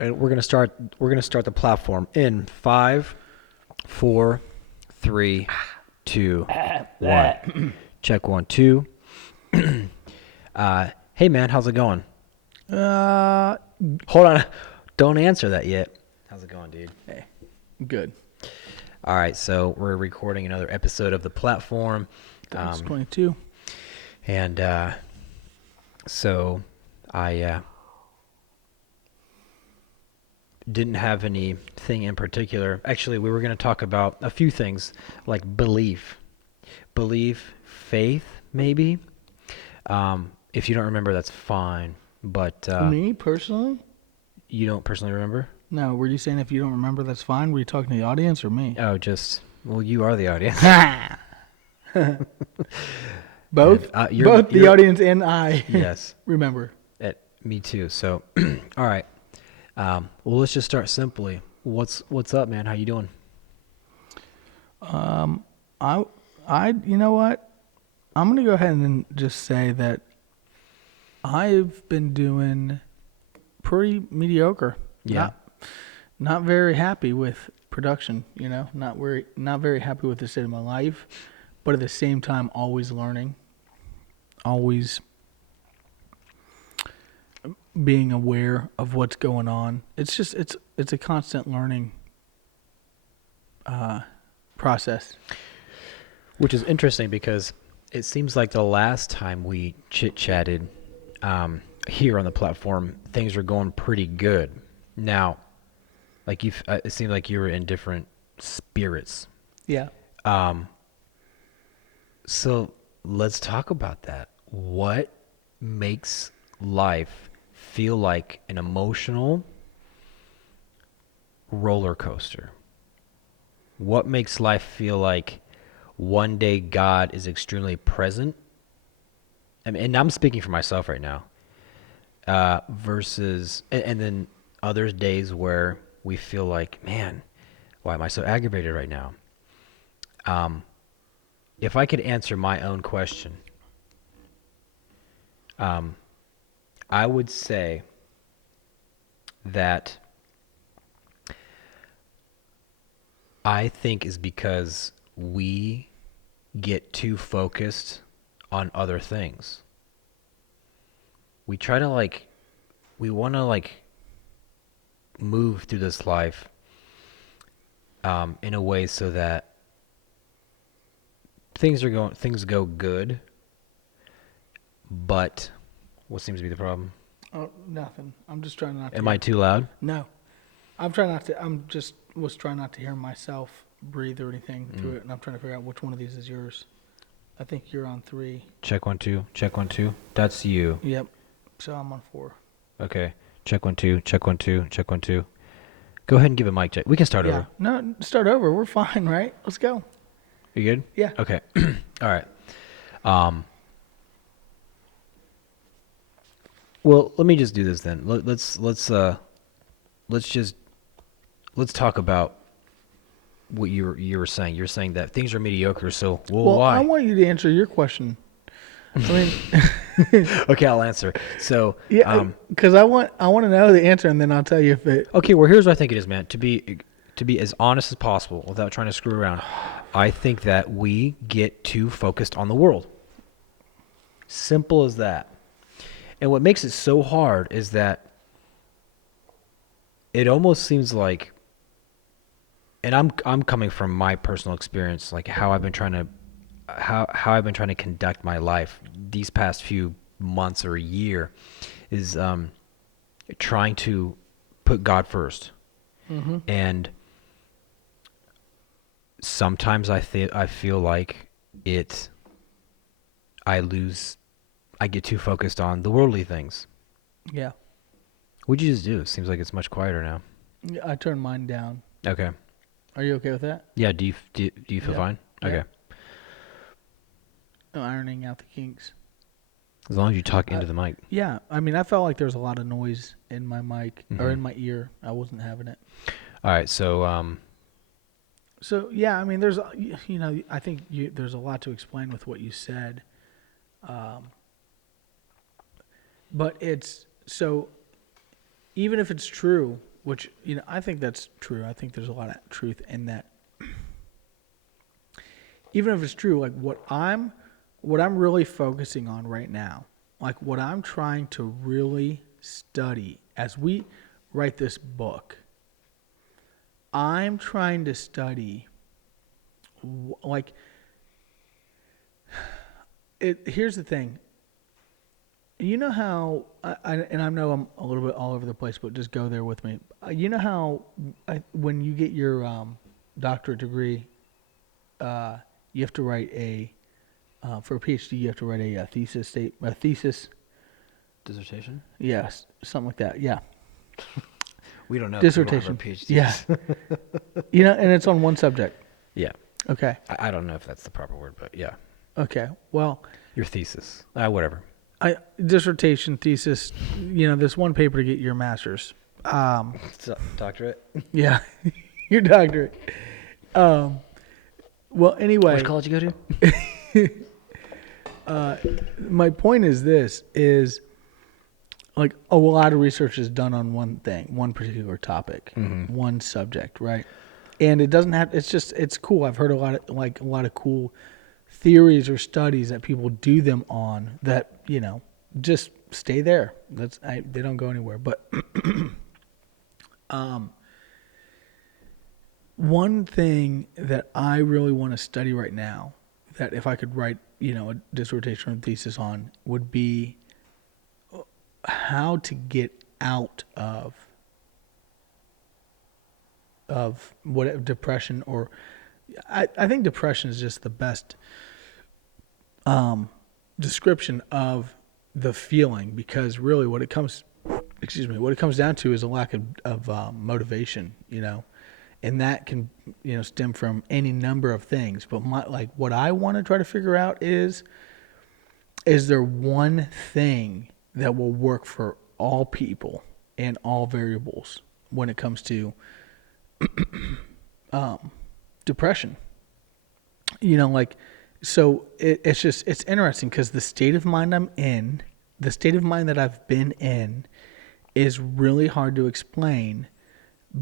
And we're gonna start the platform in 5, 4, 3, 2, 1. Check 1, 2. Hey man, how's it going? Uh, Hold on, don't answer that yet. How's it going, dude? hey, good. All right, so we're recording another episode of the platform. Thanks, 22. And so I didn't have anything in particular. Actually, we were going to talk about a few things like belief, faith, maybe. If you don't remember, that's fine. But Me, personally? you don't personally remember? No, were you saying if you don't remember, that's fine? Were you talking to the audience or me? Oh, well, you are the audience. Both? And, Both the audience and I Yes. remember. Me too. So, all right. Well, let's just start simply. What's up, man? How you doing? You know what? I'm going to go ahead and just say that I've been doing pretty mediocre. Yeah. Not very happy with production, not very happy with the state of my life, but at the same time always learning, always being aware of what's going on. It's a constant learning process. Which is interesting because it seems like the last time we chit-chatted here on the platform, things were going pretty good. Now, like it seemed like you were in different spirits. Yeah. So let's talk about that. What makes life feel like an emotional roller coaster? What makes life feel like one day God is extremely present? I mean, and I'm speaking for myself right now. Versus, and then other days where we feel like, man, why am I so aggravated right now? If I could answer my own question, I would say that I think is because we get too focused on other things. We try to we want to move through this life in a way so that things go good, but what seems to be the problem? Oh, nothing. I'm just trying not to. Am I too loud? No. I'm trying not to. Was trying not to hear myself breathe or anything through it, and I'm trying to figure out which one of these is yours. I think you're on 3. Check 1 2. Check 1 2. That's you. Yep. So I'm on 4. Okay. Check 1 2. Check 1 2. Check 1 2. Go ahead and give a mic check. We can start over. No, start over. We're fine, right? Let's go. You good? Yeah. Okay. All right. Well, let me just do this then. Let's talk about what you were saying. You're saying that things are mediocre. So, why? I want you to answer your question. I mean, Okay, I'll answer. So, yeah, because I want to know the answer, and then I'll tell you if it. okay, well, here's what I think it is, man. To be as honest as possible without trying to screw around, I think that we get too focused on the world. Simple as that. And what makes it so hard is that it almost seems like, and I'm coming from my personal experience, like how I've been trying to conduct my life these past few months or a year, is trying to put God first. Mm-hmm. And sometimes I feel like I get too focused on the worldly things. Yeah. What'd you just do? It seems like it's much quieter now. I turned mine down. Okay. Are you okay with that? Yeah. Do you feel fine? Yeah. Okay. I'm ironing out the kinks. As long as you talk into the mic. Yeah. I mean, I felt like there was a lot of noise in my mic or in Mhm. my ear. I wasn't having it. All right. So So yeah, I mean, there's I think there's a lot to explain with what you said. But it's so even if it's true which, you know, I think that's true. I think there's a lot of truth in that. Even if it's true, like what I'm really focusing on right now, like what I'm trying to really study as we write this book, I'm trying to study like here's the thing. You know how, and I know I'm a little bit all over the place, but just go there with me. You know how when you get your doctorate degree, you have to write for a PhD, you have to write a thesis. Dissertation? Yes, something like that. Yeah. We don't know. Dissertation. We don't have Yeah. You know, and it's on one subject. Yeah. Okay. I don't know if that's the proper word, but yeah. Okay. Well, Your thesis. Whatever. dissertation, thesis, you know, this one paper to get your master's. Doctorate? Yeah. Your doctorate. Well, anyway. Which college you go to? My point is this, is like a lot of research is done on one thing, one particular topic, one subject, right? And it doesn't have, it's cool. I've heard a lot of cool theories or studies that people do them on that, you know, just stay there. They don't go anywhere. But one thing that I really want to study right now, that if I could write, you know, a dissertation or thesis on, would be how to get out of what depression, or I think depression is just the best description of the feeling, because really what it comes down to is a lack of motivation, you know, and that can, you know, stem from any number of things. But what I want to try to figure out is there one thing that will work for all people and all variables when it comes to depression? You know, like, so it's interesting because the state of mind that I've been in is really hard to explain,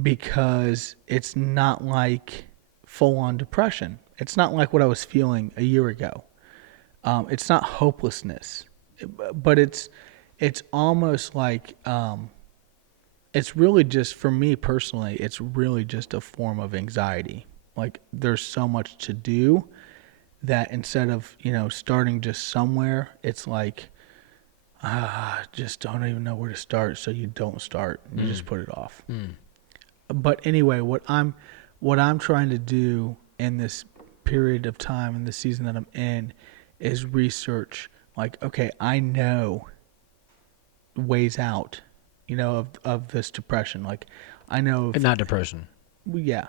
because it's not like full-on depression. It's not like what I was feeling a year ago. It's not hopelessness, but it's almost like it's really just, for me personally, it's really just a form of anxiety. Like, there's so much to do that instead of, you know, starting just somewhere, it's like, just don't even know where to start, so you don't start. You just put it off. But anyway, what I'm trying to do in this period of time, in the season that I'm in, is research. Like, okay, I know ways out, you know, of this depression. Like, I know. It's not depression. Yeah.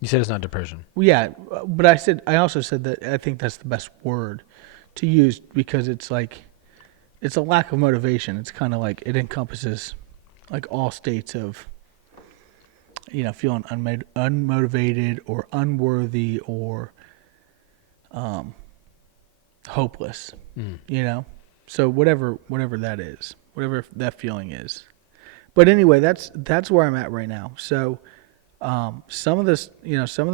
You said it's not depression. Well, yeah, but I also said that I think that's the best word to use, because it's like, it's a lack of motivation. It's kind of like, it encompasses like all states of, you know, feeling unmotivated or unworthy or hopeless, you know? So whatever that is, whatever that feeling is. But anyway, that's where I'm at right now. So some of the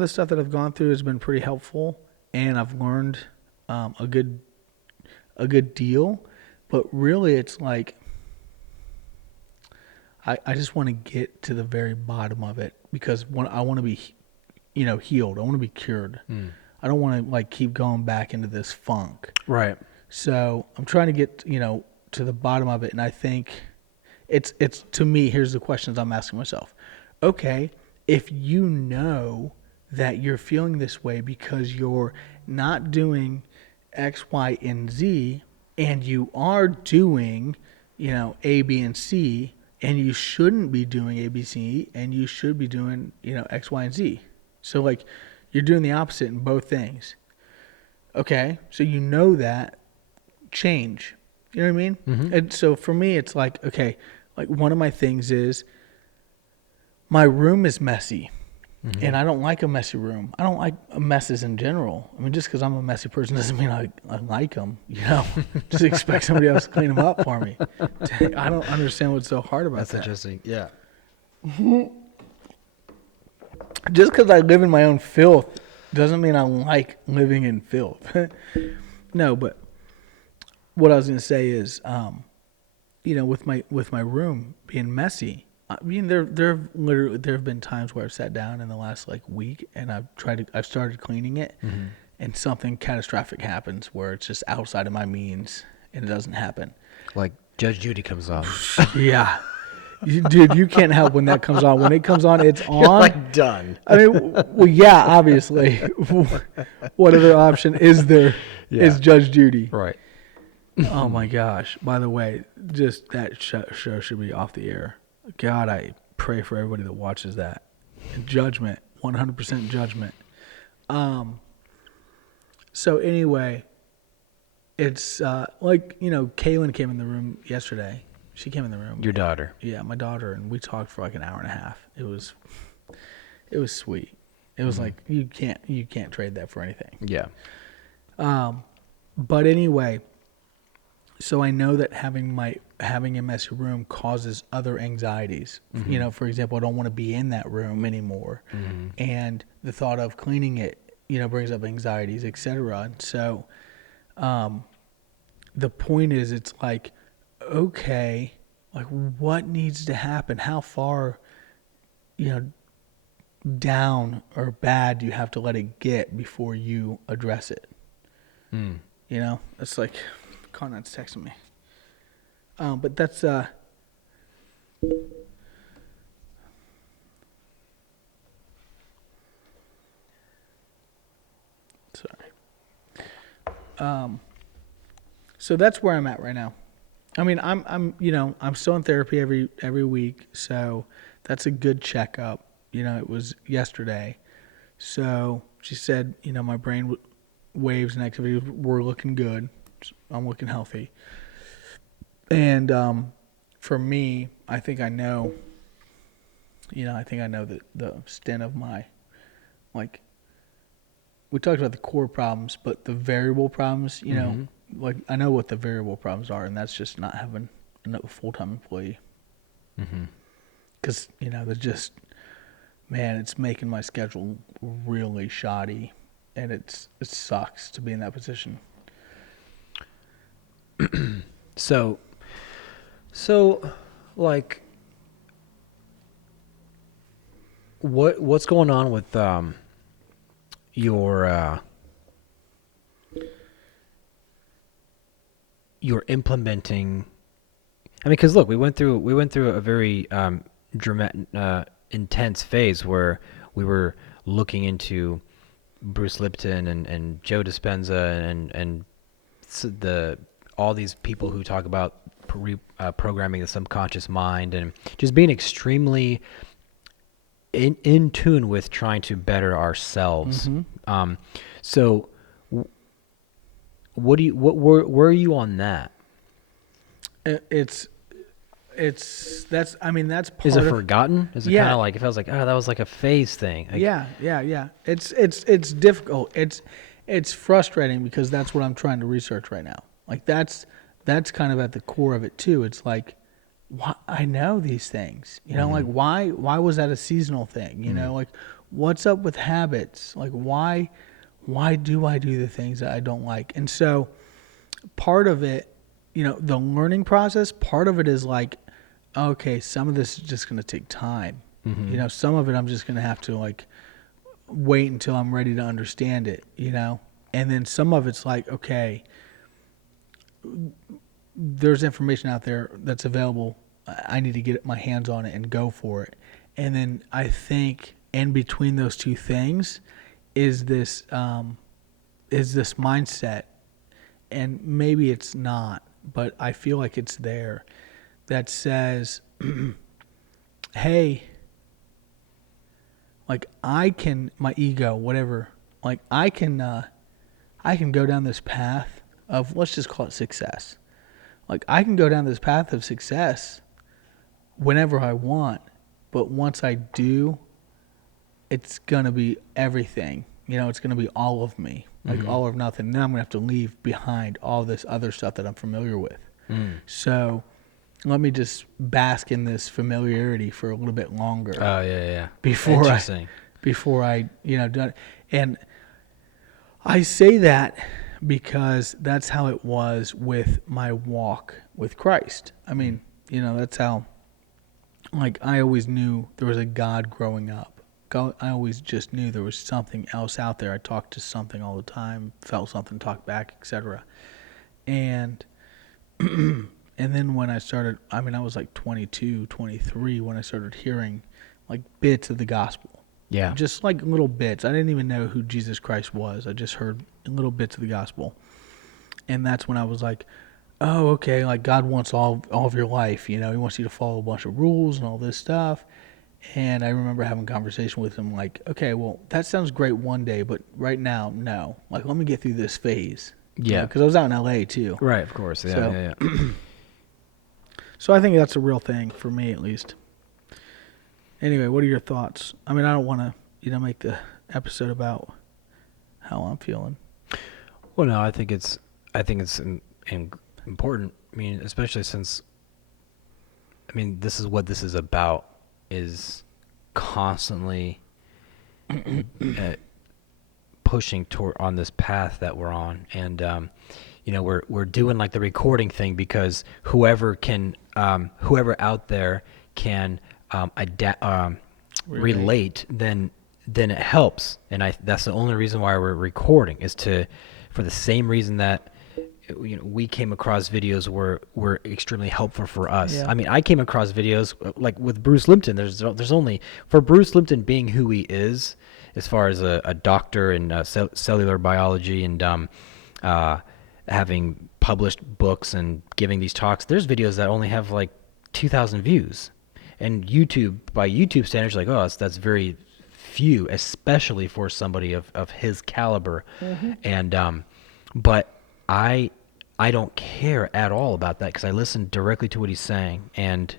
stuff that I've gone through has been pretty helpful, and I've learned a good deal. But really, it's like, I just want to get to the very bottom of it, because I want to be, you know, healed. I want to be cured. I don't want to like keep going back into this funk. Right. So I'm trying to get, you know, to the bottom of it, and I think it's to me, here's the questions I'm asking myself. Okay, if you know that you're feeling this way because you're not doing X, Y, and Z, and you are doing, you know, A, B, and C, and you shouldn't be doing A, B, C, and you should be doing, you know, X, Y, and Z. So like, you're doing the opposite in both things. Okay, so you know that, change. You know what I mean? Mm-hmm. And so for me, it's like, okay, like one of my things is my room is messy. Mm-hmm. And I don't like a messy room. I don't like messes in general. I mean, just because I'm a messy person doesn't mean I like them, you know? Just expect somebody else to clean them up for me. I don't understand what's so hard about that. That's interesting. Yeah. Just because I live in my own filth doesn't mean I like living in filth. No, but what I was going to say is, with my room being messy, I mean, there have been times where I've sat down in the last like week and I've started cleaning it, and something catastrophic happens where it's just outside of my means and it doesn't happen. Like Judge Judy comes on. Yeah. Dude, you can't help when that comes on. When it comes on, it's on. You're like done. I mean, well, yeah, obviously. What other option is there? Yeah. Is Judge Judy. Right. Oh my gosh. By the way, just that show should be off the air. God, I pray for everybody that watches that. Judgment. 100% judgment. So anyway, it's Kaylin came in the room yesterday. She came in the room. Your daughter. Yeah, my daughter, and we talked for like an hour and a half. It was sweet. It was like you can't trade that for anything. Yeah. But anyway, so I know that having a messy room causes other anxieties. For example, I don't want to be in that room anymore, and the thought of cleaning it, brings up anxieties, etc. And so, the point is, it's like, okay, like what needs to happen? How far, down or bad do you have to let it get before you address it? It's like Conrad's texting me. But that's sorry. So that's where I'm at right now. I mean, I'm still in therapy every week, so that's a good checkup. It was yesterday, so she said, my brain waves and activities were looking good. I'm looking healthy, and for me, I think I know. That the extent of my, like, we talked about the core problems, but the variable problems, like I know what the variable problems are, and that's just not having a full-time employee. Because they're just, man, it's making my schedule really shoddy, and it sucks to be in that position. So like, what's going on with your implementing? I mean, because look, we went through a very dramatic, intense phase where we were looking into Bruce Lipton and Joe Dispenza and all these people who talk about programming the subconscious mind, and just being extremely in tune with trying to better ourselves. So where are you on that? That's part. Is it forgotten? Is it kind of like, it feels like, that was like a phase thing? Like, yeah. It's difficult. It's frustrating because that's what I'm trying to research right now. Like that's kind of at the core of it too. It's like, I know these things, like why was that a seasonal thing? Like what's up with habits? Like why do I do the things that I don't like? And so part of it, the learning process, part of it is like, okay, some of this is just going to take time. Some of it I'm just going to have to like wait until I'm ready to understand it, and then some of it's like, okay, there's information out there that's available. I need to get my hands on it and go for it. And then I think in between those two things is this mindset, and maybe it's not, but I feel like it's there, that says, hey, like my ego, whatever, like I can go down this path of, let's just call it success. Like I can go down this path of success whenever I want, but once I do, it's gonna be everything. It's gonna be all of me, like all or nothing. Then I'm gonna have to leave behind all this other stuff that I'm familiar with. So let me just bask in this familiarity for a little bit longer Oh yeah. before Interesting. I do it. And I say that because that's how it was with my walk with Christ. I mean, that's how, like, I always knew there was a God growing up. I always just knew there was something else out there. I talked to something all the time, felt something, talked back, etc. And and then when I started, I mean, I was like 22, 23 when I started hearing like bits of the gospel. Yeah. Just like little bits. I didn't even know who Jesus Christ was. I just heard little bits of the gospel. And that's when I was like, oh, okay, like God wants all of your life, He wants you to follow a bunch of rules and all this stuff. And I remember having a conversation with him like, okay, well, that sounds great one day, but right now, no. Like, let me get through this phase. Yeah. Because I was out in LA too. Right, of course. Yeah. So I think that's a real thing for me, at least. Anyway, what are your thoughts? I mean, I don't want to, make the episode about how I'm feeling. Well, no, I think it's important. I mean, especially since, this is what this is about, is constantly pushing toward on this path that we're on. And, we're doing like the recording thing because whoever out there can relate, then it helps. And that's the only reason why we're recording, is for the same reason that we came across videos were extremely helpful for us. Yeah. I mean, I came across videos like with Bruce Lipton. There's only, for Bruce Lipton being who he is, as far as a doctor in cellular biology and having published books and giving these talks, there's videos that only have like 2,000 views. And YouTube, by YouTube standards, like, oh, that's very few, especially for somebody of his caliber. Mm-hmm. And but I don't care at all about that, because I listen directly to what he's saying, and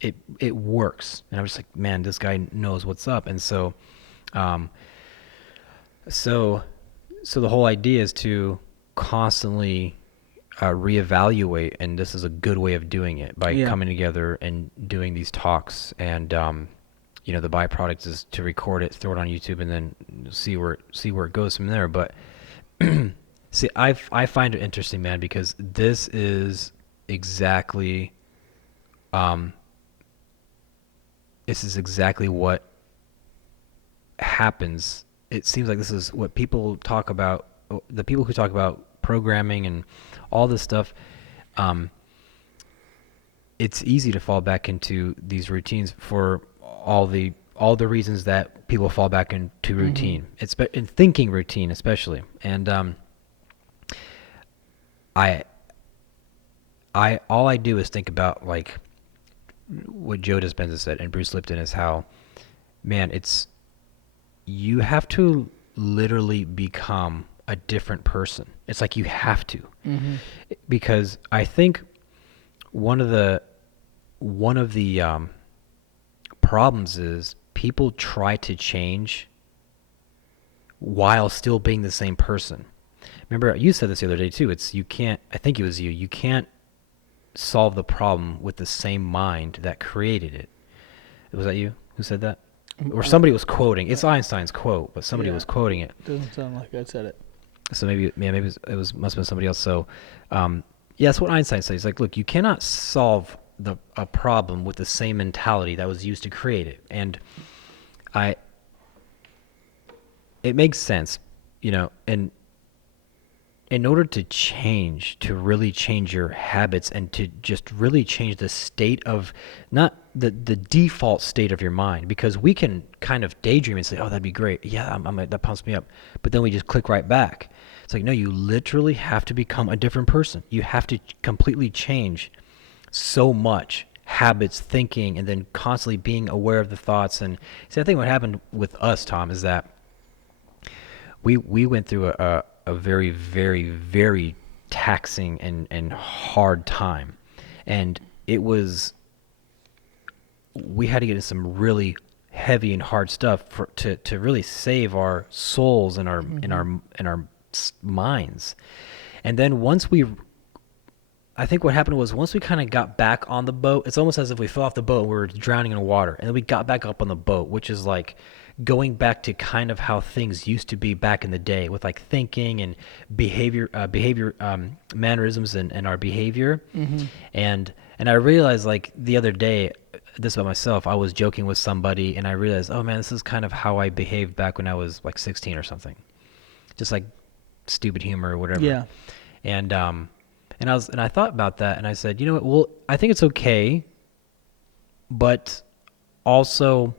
it works. And I'm just like, man, this guy knows what's up. And so so the whole idea is to constantly reevaluate, and this is a good way of doing it, by coming together and doing these talks. And the byproduct is to record it, throw it on YouTube, and then see where it goes from there. But see, I find it interesting, man, because this is exactly what happens. It seems like this is what people talk about. The people who talk about programming and all this stuff, it's easy to fall back into these routines for all the reasons that people fall back into routine. Mm-hmm. It's in thinking routine, especially. And all I do is think about, like, what Joe Dispenza said and Bruce Lipton, is how, man, you have to literally become a different person. It's like you have to. Mm-hmm. Because I think one of the problems is people try to change while still being the same person. Remember, you said this the other day too. I think it was you. You can't solve the problem with the same mind that created it. Was that you who said that? Or somebody was quoting. It's Einstein's quote, but somebody was quoting it. Doesn't sound like I said it. So maybe it must have been somebody else. So, that's what Einstein says. He's like, look, you cannot solve a problem with the same mentality that was used to create it. And it makes sense, and in order to really change your habits, and to just really change the state of, not the default state of your mind, because we can kind of daydream and say, oh, that'd be great. Yeah, that pumps me up. But then we just click right back. It's like, no, you literally have to become a different person. You have to completely change so much, habits, thinking, and then constantly being aware of the thoughts. And see, I think what happened with us, Tom, is that we went through a very, very, very taxing and hard time. And we had to get into some really heavy and hard stuff to really save our souls and our minds. And then once we I think what happened was once we kind of got back on the boat, it's almost as if we fell off the boat and we were drowning in water. And then we got back up on the boat, which is like going back to kind of how things used to be back in the day with like thinking and mannerisms and our behavior. And I realized like the other day, this about myself, I was joking with somebody and I realized, oh man, this is kind of how I behaved back when I was like 16 or something. Just like stupid humor or whatever. Yeah. And I thought about that and I said, you know what? Well, I think it's okay, but also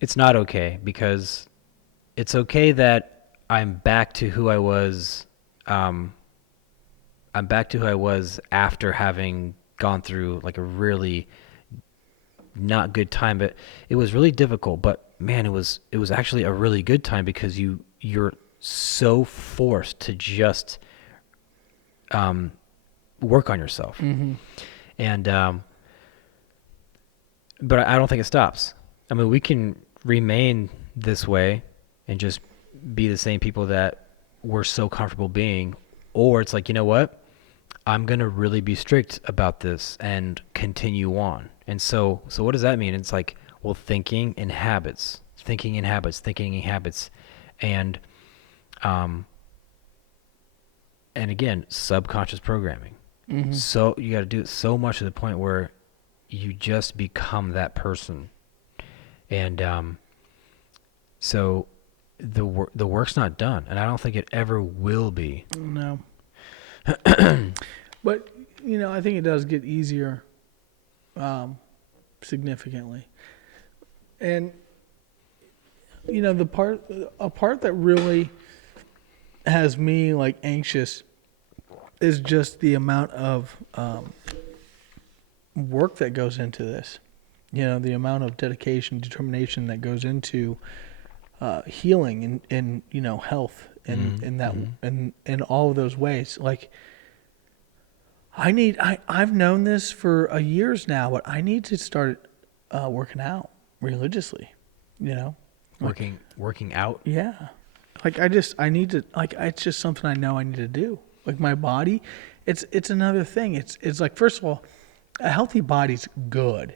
it's not okay, because it's okay that I'm back to who I was. I'm back to who I was after having gone through like a really not good time, but it was really difficult. But man, it was actually a really good time, because you're so forced to just work on yourself. And but I don't think it stops. I mean, we can remain this way and just be the same people that we're so comfortable being, or it's like, you know what, I'm gonna really be strict about this and continue on. And so what does that mean? It's like, well, thinking in habits, and again, subconscious programming. So you got to do it so much to the point where you just become that person. And so the work's not done, and I don't think it ever will be. No. But, I think it does get easier significantly. And, a part that really has me like anxious is just the amount of work that goes into this. The amount of dedication, determination that goes into healing and health and in that in all of those ways. Like I've known this for years now, but I need to start working out religiously. Working out. Yeah. Like I need to, like, it's just something I know I need to do. Like my body, it's another thing. It's like, first of all, a healthy body's good.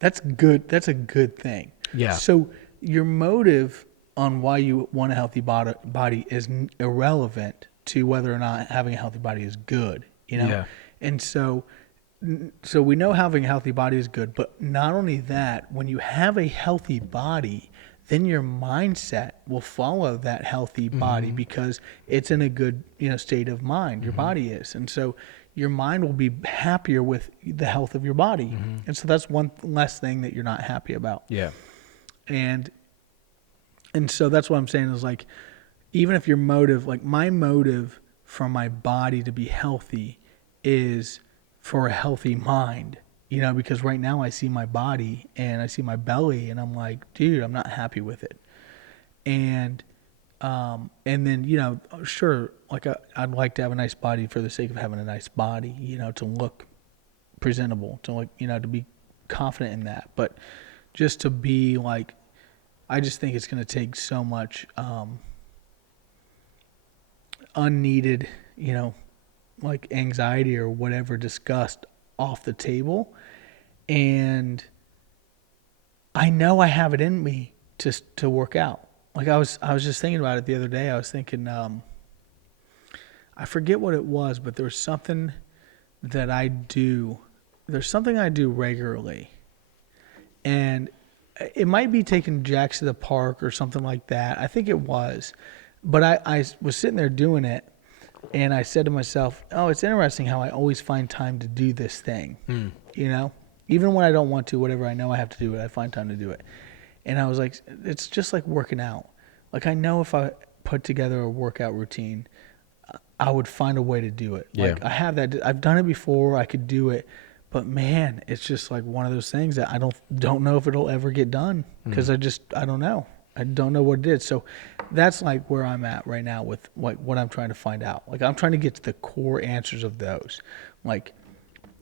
That's good. That's a good thing. Yeah. So your motive on why you want a healthy body is irrelevant to whether or not having a healthy body is good, Yeah. And so we know having a healthy body is good, but not only that, when you have a healthy body, then your mindset will follow that healthy body because it's in a good, state of mind. Your body is. And so your mind will be happier with the health of your body. And so that's one less thing that you're not happy about. Yeah. And so that's what I'm saying is, like, even if your motive, like my motive for my body to be healthy is for a healthy mind. Because right now I see my body and I see my belly and I'm like, dude, I'm not happy with it. And then, sure, like I'd like to have a nice body for the sake of having a nice body, to look presentable, to look, to be confident in that. But just to be like, I just think it's going to take so much unneeded, like anxiety or whatever, disgust off the table. And I know I have it in me to work out. Like I was just thinking about it the other day. I was thinking, I forget what it was, but there was something that I do. There's something I do regularly, and it might be taking Jax to the park or something like that. I think it was, but I was sitting there doing it, and I said to myself, "Oh, it's interesting how I always find time to do this thing." Even when I don't want to, whatever I know I have to do it, I find time to do it. And I was like, it's just like working out. Like I know if I put together a workout routine, I would find a way to do it. Yeah. Like I have that. I've done it before. I could do it. But man, it's just like one of those things that I don't know if it'll ever get done because I don't know. I don't know what it is. So that's like where I'm at right now with like what I'm trying to find out. Like I'm trying to get to the core answers of those. Like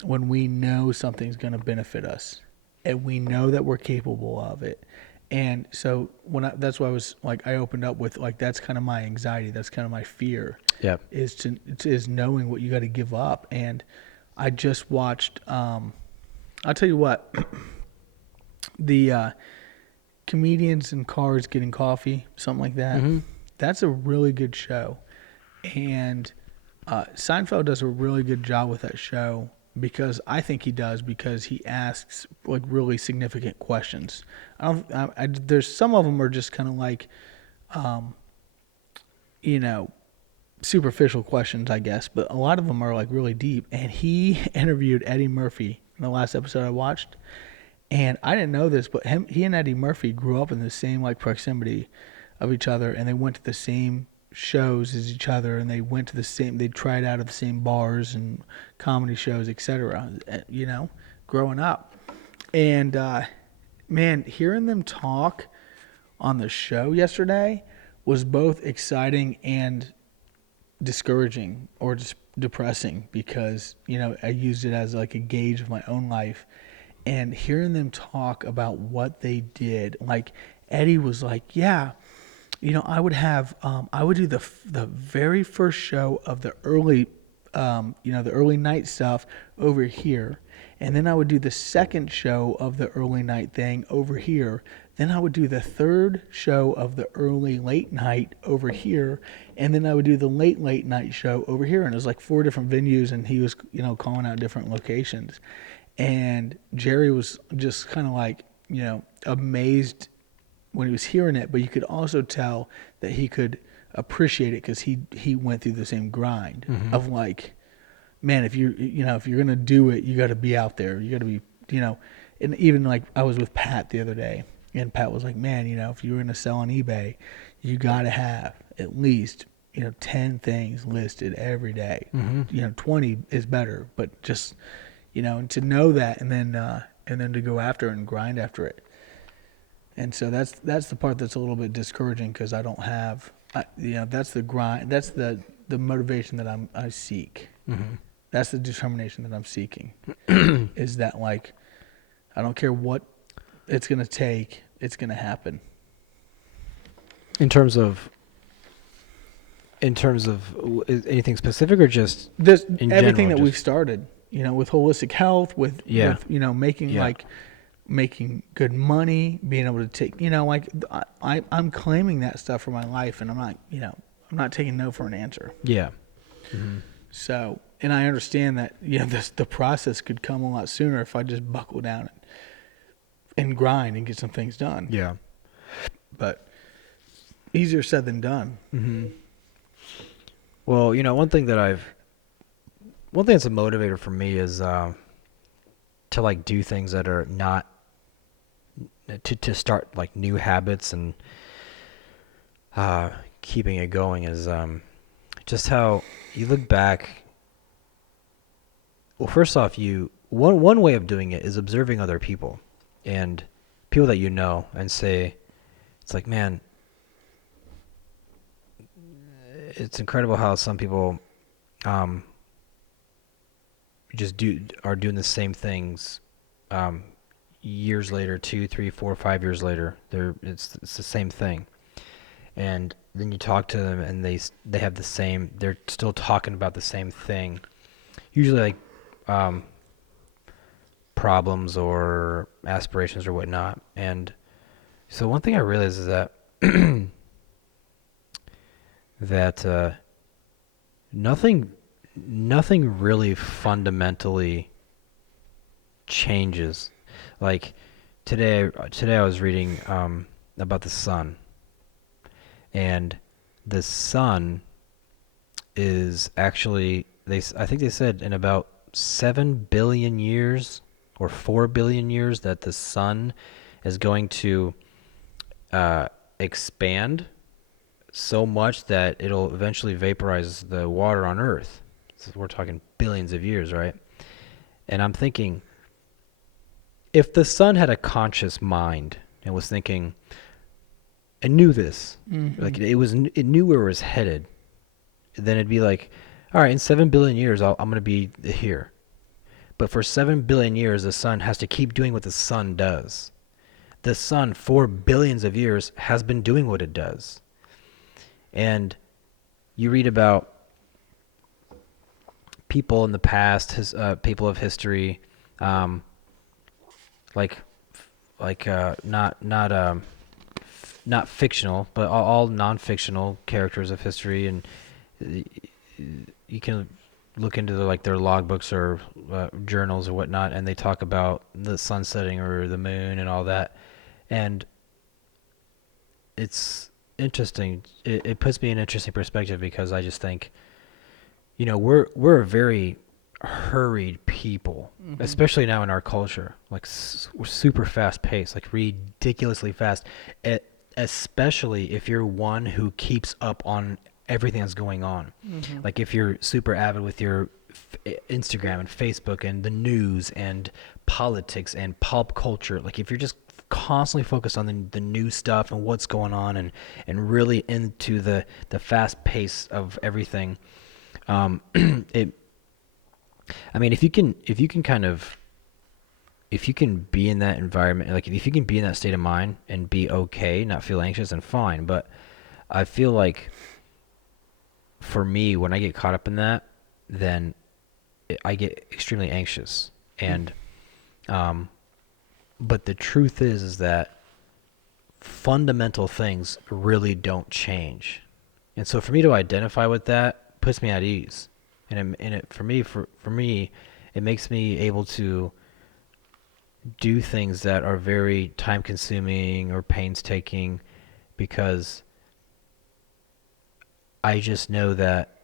when we know something's going to benefit us and we know that we're capable of it. And so that's why I was like, I opened up with like, that's kind of my anxiety. That's kind of my fear. Yeah. Is knowing what you got to give up. And I just watched. I'll tell you what. The comedians in cars getting coffee, something like that. Mm-hmm. That's a really good show, and Seinfeld does a really good job with that show because I think he does because he asks like really significant questions. There's some of them are just kind of like, you know, superficial questions, I guess, but a lot of them are like really deep. And he interviewed Eddie Murphy in the last episode I watched, and I didn't know this, but he and Eddie Murphy grew up in the same like proximity of each other, and they went to the same shows as each other, and they tried out at the same bars and comedy shows, etc. You know, growing up, and man, hearing them talk on the show yesterday was both exciting and discouraging or just depressing because I used it as like a gauge of my own life, and hearing them talk about what they did, like Eddie was like, yeah, I would do the very first show of the early the early night stuff over here, and then I would do the second show of the early night thing over here. Then I would do the third show of the early late night over here, and then I would do the late night show over here. And it was like 4 different venues, and he was calling out different locations. And Jerry was just kind of like amazed when he was hearing it, but you could also tell that he could appreciate it because he went through the same grind of like, man, if you're gonna do it, you got to be out there. You got to be and even like I was with Pat the other day, and Pat was like, man, if you were gonna sell on eBay, you got to have at least 10 things listed every day. 20 is better, but just and to know that, and then to go after it and grind after it. And so that's the part that's a little bit discouraging because I don't have, that's the grind, that's the motivation that I seek. Mm-hmm. That's the determination that I'm seeking. Is that like, I don't care what it's gonna take, it's gonna happen. In terms of anything specific or just This in everything general, that we've started, with holistic health, with making good money, being able to take, I'm claiming that stuff for my life, and I'm not taking no for an answer. Yeah. Mm-hmm. So, and I understand that, the process could come a lot sooner if I just buckle down and grind and get some things done. Yeah. But easier said than done. Mm-hmm. Well, one thing that's a motivator for me is to like do things that are not to start like new habits and keeping it going is just how you look back. Well, first off, one way of doing it is observing other people and people that and say, it's like, man, it's incredible how some people are doing the same things years later, 2, 3, 4, 5 years later. It's the same thing, and then you talk to them and they have the same. They're still talking about the same thing, usually like problems or aspirations or whatnot. And so one thing I realized is that that nothing really fundamentally changes. Like today I was reading about the sun, and the sun is actually I think they said in about 7 billion years or 4 billion years that the sun is going to expand so much that it'll eventually vaporize the water on Earth. So we're talking billions of years, right? And I'm thinking, if the sun had a conscious mind and was thinking, and knew this, like it knew where it was headed, then it'd be like, all right, in 7 billion years, I'm going to be here. But for 7 billion years, the sun has to keep doing what the sun does. The sun, for billions of years, has been doing what it does. And you read about people in the past, people of history, um, like not fictional, but all non-fictional characters of history, and you can look into their logbooks or journals or whatnot, and they talk about the sun setting or the moon and all that, and it's interesting. It puts me in an interesting perspective because I just think, we're a very hurried people, especially now in our culture. Like we're super fast paced, like ridiculously fast. Especially if you're one who keeps up on everything that's going on. Like if you're super avid with your Instagram and Facebook and the news and politics and pop culture, like if you're just constantly focused on the new stuff and what's going on, and really into the fast pace of everything, it I mean, if you can be in that environment, like if you can be in that state of mind and be okay, not feel anxious, and fine. But I feel like for me, when I get caught up in that, then I get extremely anxious. And but the truth is that fundamental things really don't change. And so for me to identify with that puts me at ease. For me, it makes me able to do things that are very time consuming or painstaking, because I just know that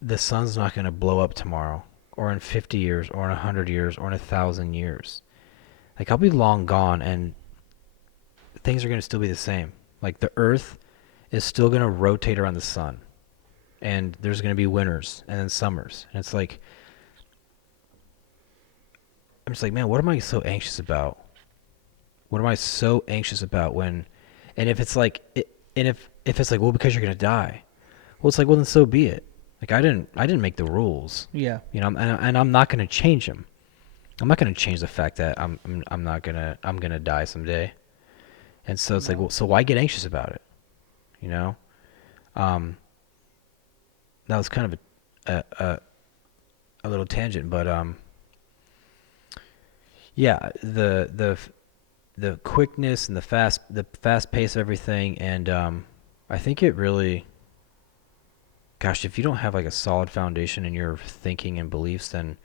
the sun's not going to blow up tomorrow or in 50 years or in 100 years or in 1,000 years. Like I'll be long gone and things are going to still be the same. Like the earth is still going to rotate around the sun, and there's going to be winters and then summers. And it's like, I'm just like, man, what am I so anxious about? What am I so anxious about when, and if it's like, if it's like, well, because you're gonna die, well, it's like, well, then so be it. Like I didn't make the rules, Yeah. and I'm not gonna change them. I'm not gonna change the fact that I'm gonna die someday. And so it's like, No. well, so why get anxious about it? You know, um, that was kind of a little tangent, but yeah, the quickness and the fast pace of everything, and I think it really, gosh, if you don't have like a solid foundation in your thinking and beliefs, then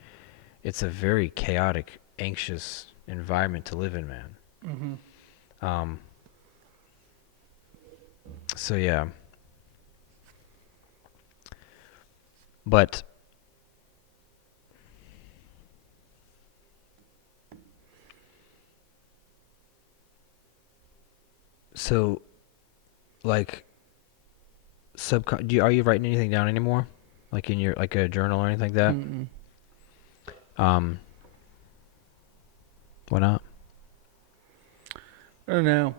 it's a very chaotic, anxious environment to live in, man. Mm-hmm. Um, so yeah, but so like are you writing anything down anymore? Like in your like a journal or anything like that? Mm-mm. Um, why not? I don't know.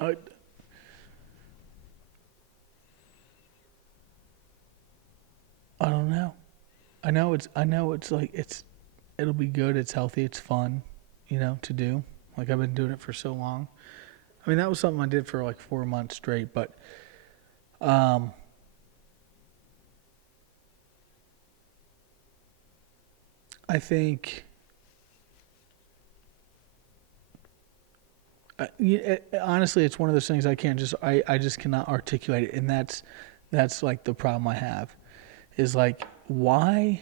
I I don't know. I know it's like it'll be good, it's healthy, it's fun, to do. Like I've been doing it for so long. I mean, that was something I did for like 4 months straight, but um I think honestly it's one of those things I just cannot articulate it, and that's like the problem I have is like why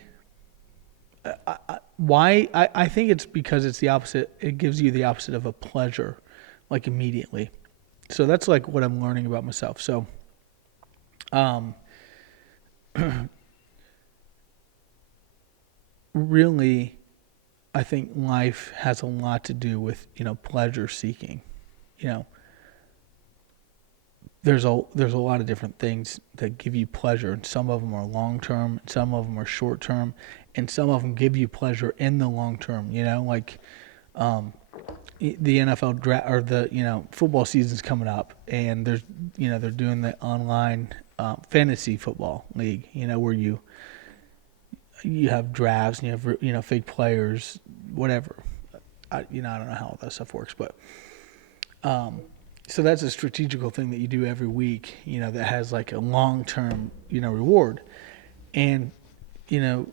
I think it's because it's the opposite. It gives you the opposite of a pleasure, like immediately. So that's like what I'm learning about myself. So, um, really, I think life has a lot to do with pleasure seeking. You know, there's a lot of different things that give you pleasure, and some of them are long term, some of them are short term, and some of them give you pleasure in the long term. Like um, the NFL draft or the football season's coming up, and there's they're doing the online fantasy football league. Where you have drafts and you have fake players, whatever. I don't know how all that stuff works, but So that's a strategical thing that you do every week, that has like a long-term, reward. And, you know,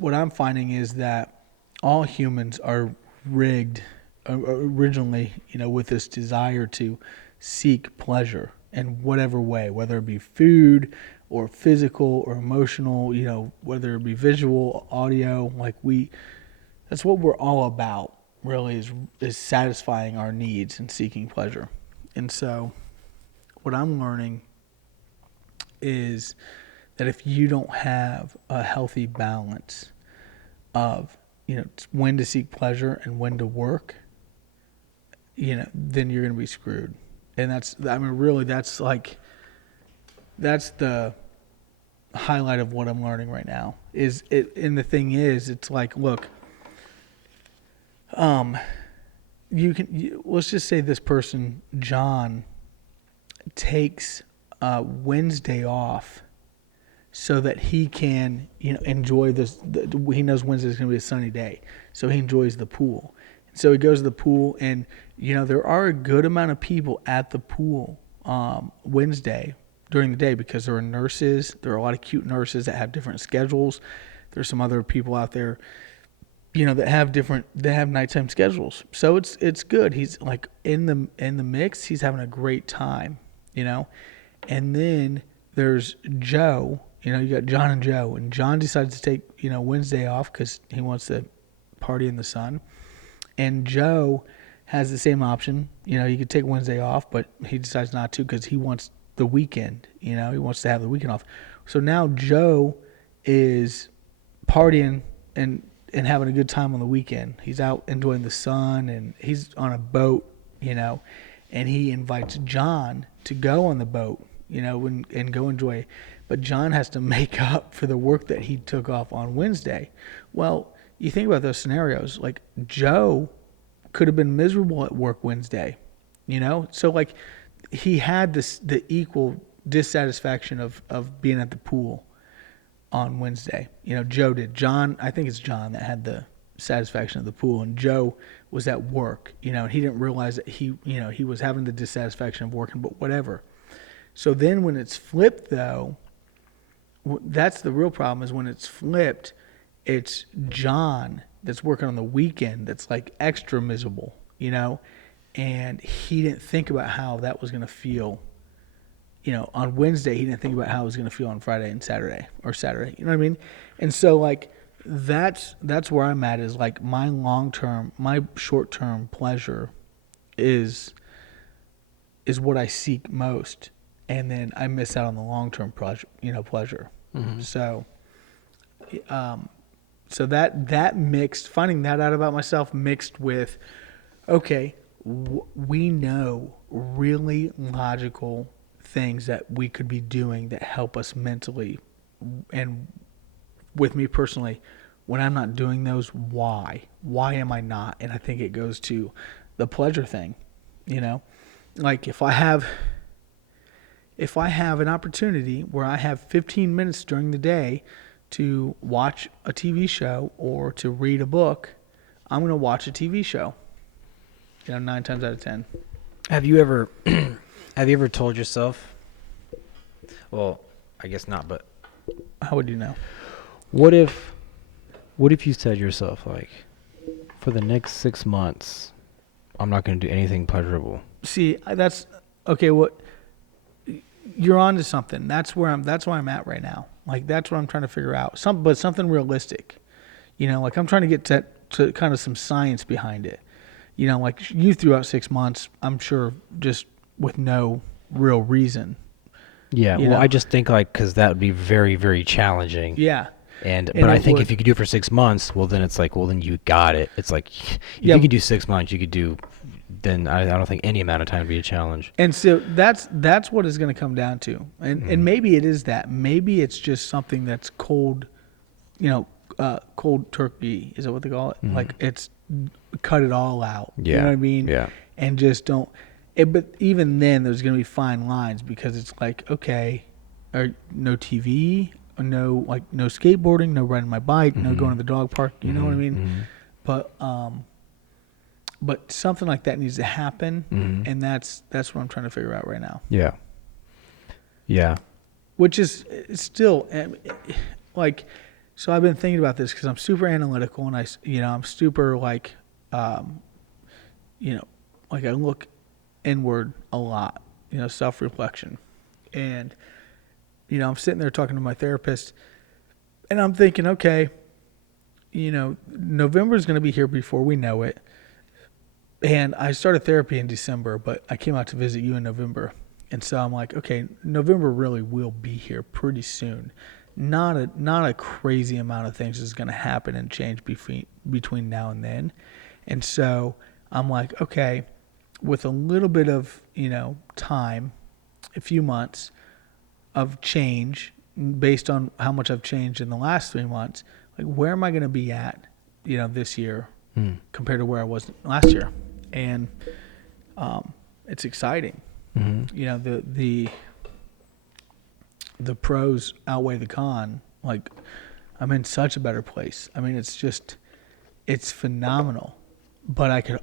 what I'm finding is that all humans are rigged originally, with this desire to seek pleasure in whatever way, whether it be food or physical or emotional, whether it be visual, audio, that's what we're all about, really, is satisfying our needs and seeking pleasure. And so what I'm learning is that if you don't have a healthy balance of, when to seek pleasure and when to work, then you're going to be screwed. And that's the highlight of what I'm learning right now and the thing is, it's like, look, let's just say this person, John, takes Wednesday off so that he can, enjoy this. He knows Wednesday is going to be a sunny day, so he enjoys the pool. So he goes to the pool, and there are a good amount of people at the pool Wednesday during the day because there are nurses. There are a lot of cute nurses that have different schedules. There's some other people out there, that have nighttime schedules. So it's good. He's like in the mix. He's having a great time, And then there's Joe. You got John and Joe, and John decides to take Wednesday off because he wants to party in the sun. And Joe has the same option. He could take Wednesday off, but he decides not to because he wants the weekend. He wants to have the weekend off. So now Joe is partying and having a good time on the weekend. He's out enjoying the sun, and he's on a boat, and he invites John to go on the boat, and go enjoy. But John has to make up for the work that he took off on Wednesday. Well, you think about those scenarios, like Joe could have been miserable at work Wednesday, So like he had the equal dissatisfaction of being at the pool on Wednesday. Joe did. John, I think it's John that had the satisfaction of the pool, and Joe was at work, and he didn't realize that he was having the dissatisfaction of working, but whatever. So then when it's flipped, though, that's the real problem, is when it's flipped, it's John that's working on the weekend that's like extra miserable, and he didn't think about how that was going to feel. On Wednesday, he didn't think about how it was going to feel on Friday and Saturday, you know what I mean? And so like, that's where I'm at, is like my short-term pleasure is what I seek most. And then I miss out on the long-term pleasure. Mm-hmm. So that mixed, finding that out about myself mixed with, okay, we know really logical things that we could be doing that help us mentally. And with me personally, when I'm not doing those, why am I not? And I think it goes to the pleasure thing, like if I have an opportunity where I have 15 minutes during the day to watch a TV show or to read a book, I'm going to watch a TV show, 9 times out of 10. Have you ever told yourself, well, I guess not, but how would you know? What if you said to yourself, like, for the next 6 months, I'm not going to do anything pleasurable? See, that's okay. What you're on to something. That's where I'm at right now. Like, that's what I'm trying to figure out. But something realistic. Like I'm trying to get to kind of some science behind it. Like you threw out 6 months, I'm sure, just with no real reason. Yeah. Well, I just think because that would be very, very challenging. Yeah. But I think if you could do it for 6 months, well, then it's like, well, then you got it. It's like, if you could do 6 months, you could do, then I don't think any amount of time would be a challenge. And so that's what it's going to come down to. And maybe it is that. Maybe it's just something that's cold, cold turkey. Is that what they call it? Mm-hmm. Like it's cut it all out. Yeah. You know what I mean? Yeah. And just don't. But even then, there's going to be fine lines because it's like, okay, no TV, no skateboarding, no riding my bike, no going to the dog park. You know what I mean? Mm-hmm. But but something like that needs to happen, Mm-hmm. and that's what I'm trying to figure out right now. Yeah. Yeah. Which is still like, so I've been thinking about this because I'm super analytical, and I'm super like, you know, like I look inward a lot, self-reflection. And, I'm sitting there talking to my therapist, and I'm thinking, okay, November is going to be here before we know it. And I started therapy in December, but I came out to visit you in November. And so I'm like, okay, November really will be here pretty soon. Not a crazy amount of things is going to happen and change between now and then. And so I'm like, okay, with a little bit of, time, a few months of change based on how much I've changed in the last 3 months, like where am I going to be at, this year compared to where I was last year? And it's exciting. Mm-hmm. The pros outweigh the con. Like, I'm in such a better place. I mean, it's phenomenal. But I could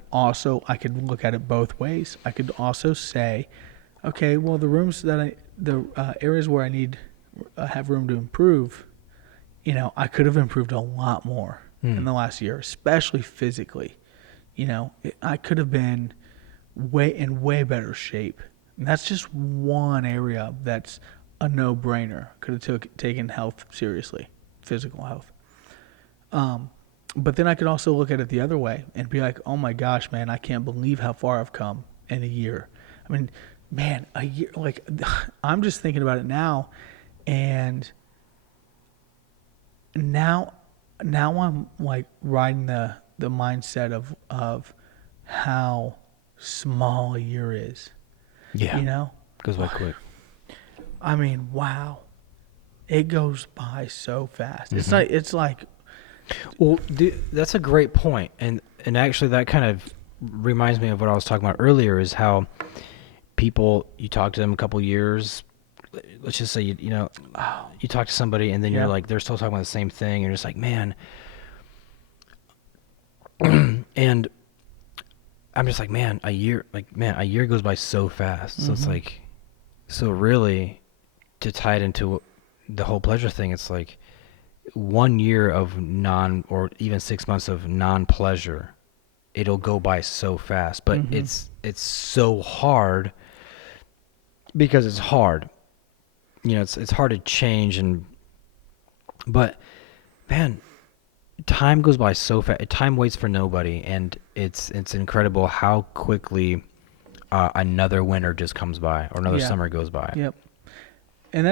look at it both ways. I could also say, okay, well, the areas where I need have room to improve, I could have improved a lot more in the last year, especially physically. I could have been in way better shape. And that's just one area that's a no-brainer. Could have taken health seriously, physical health. But then I could also look at it the other way and be like, oh my gosh, man, I can't believe how far I've come in a year. I mean, man, a year, like, I'm just thinking about it now, and now I'm like riding the mindset of how small a year is. Yeah. Goes by quick. I mean, wow. It goes by so fast. Mm-hmm. It's like Well, that's a great point, and actually that kind of reminds me of what I was talking about earlier. Is how people, you talk to them a couple years, let's just say you talk to somebody, and then you're like, they're still talking about the same thing, and you're just like, man. And I'm just like, man, a year goes by so fast. So it's like, so really, to tie it into the whole pleasure thing, it's like 1 year of or even 6 months of non-pleasure, it'll go by so fast. But it's so hard because it's hard. It's hard to change, but man, time goes by so fast. Time waits for nobody, and it's incredible how quickly another winter just comes by, or another summer goes by. Yep. And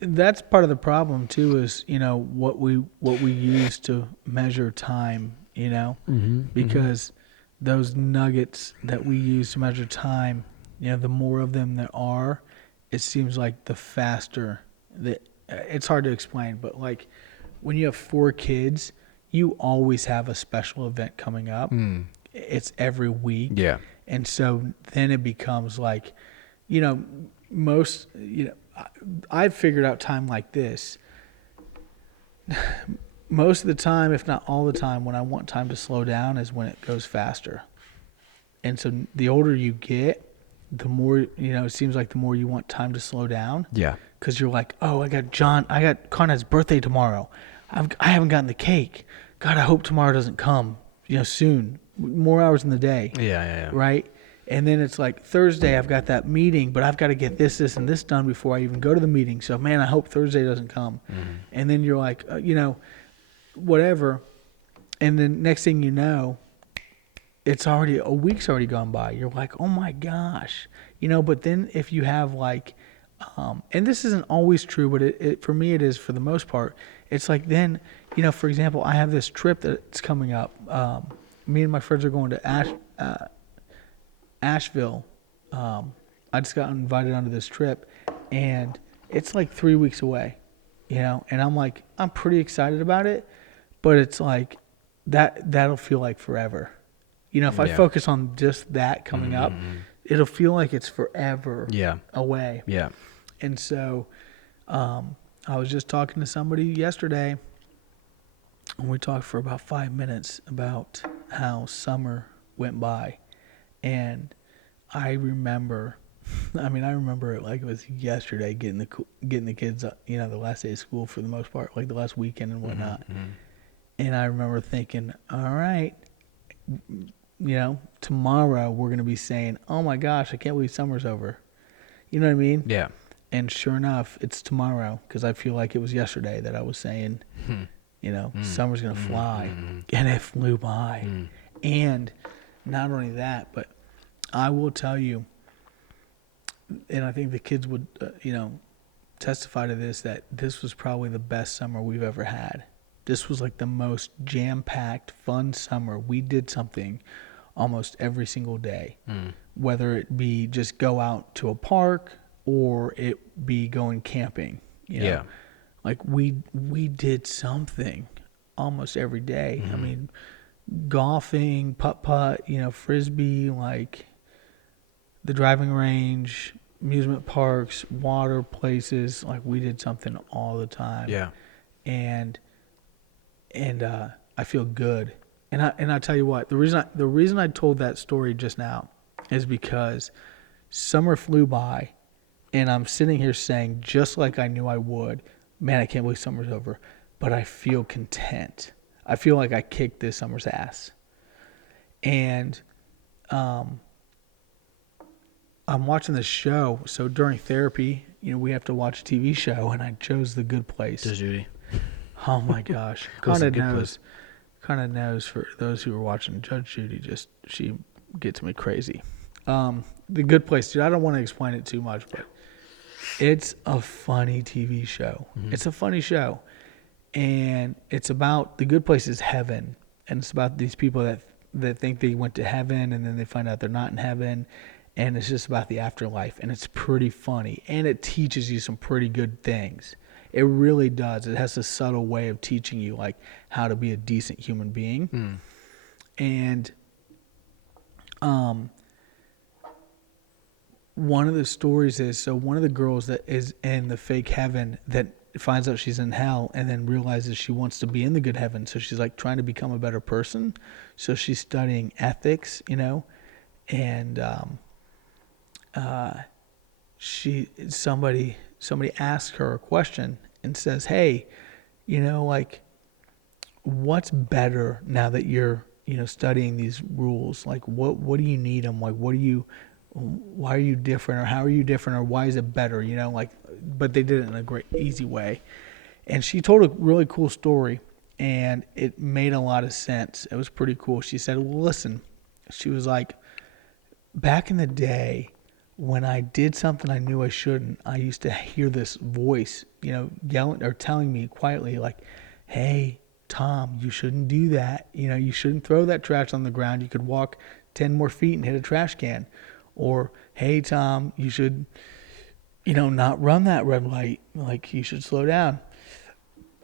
that's part of the problem too, is what we use to measure time, because those nuggets that we use to measure time, the more of them there are, it seems like the faster that. It's hard to explain, but like when you have 4 kids, you always have a special event coming up. It's every week. Yeah. And so then it becomes like, most, I've figured out time like this. Most of the time, if not all the time, when I want time to slow down is when it goes faster. And so the older you get, the more, it seems like the more you want time to slow down. Yeah. Because you're like, oh, I got Conrad's birthday tomorrow. I haven't gotten the cake. God, I hope tomorrow doesn't come, soon. More hours in the day. Yeah. Right? And then it's like Thursday, I've got that meeting, but I've got to get this, and this done before I even go to the meeting. So, man, I hope Thursday doesn't come. And then you're like, whatever. And then next thing you know, a week's already gone by. You're like, oh my gosh. But then if you have like, and this isn't always true, but it for me it is for the most part. It's like then, for example, I have this trip that's coming up. Me and my friends are going to Asheville. I just got invited onto this trip, and it's like 3 weeks away, and I'm like, I'm pretty excited about it, but it's like that'll feel like forever. If I focus on just that coming up, it'll feel like it's forever away. Yeah. And so I was just talking to somebody yesterday, and we talked for about 5 minutes about how summer went by, and I remember, I remember it like it was yesterday, getting the kids, the last day of school for the most part, like the last weekend and whatnot. Mm-hmm. And I remember thinking, all right, tomorrow we're going to be saying, oh my gosh, I can't believe summer's over. You know what I mean? Yeah. And sure enough, it's tomorrow, because I feel like it was yesterday that I was saying, summer's going to fly. And it flew by. And not only that, but I will tell you, and I think the kids would, testify to this, that this was probably the best summer we've ever had. This was like the most jam-packed, fun summer. We did something almost every single day, whether it be just go out to a park or it be going camping. Yeah. Like we did something almost every day. I mean, golfing, putt-putt, frisbee, like the driving range, amusement parks, water places. Like we did something all the time. Yeah. And I feel good. And I tell you what, the reason I told that story just now is because summer flew by, and I'm sitting here saying, just like I knew I would, man, I can't believe summer's over. But I feel content. I feel like I kicked this summer's ass. And I'm watching this show. So during therapy, we have to watch a TV show, and I chose The Good Place. Does Judy? Oh my gosh. Goes to Kind Good of Place. knows for those who are watching Judge Judy, she gets me crazy. The Good Place, dude, I don't want to explain it too much, but it's a funny TV show. It's a funny show. And it's about, The Good Place is heaven. And it's about these people that think they went to heaven, and then they find out they're not in heaven. And it's just about the afterlife. And it's pretty funny. And it teaches you some pretty good things. It really does. It has a subtle way of teaching you, like, how to be a decent human being. And one of the stories is, so one of the girls that is in the fake heaven that finds out she's in hell and then realizes she wants to be in the good heaven. So she's like trying to become a better person. So she's studying ethics, and somebody asks her a question and says, hey, like, what's better now that you're, studying these rules? Like, what do you need them? Like, why are you different, or how are you different, or why is it better? But they did it in a great, easy way. And she told a really cool story, and it made a lot of sense. It was pretty cool. She said, well, listen, she was like, back in the day, when I did something I knew I shouldn't, I used to hear this voice, yelling or telling me quietly, like, hey, Tom, you shouldn't do that. You shouldn't throw that trash on the ground. You could walk 10 more feet and hit a trash can. Or, hey, Tom, you should, not run that red light. Like, you should slow down.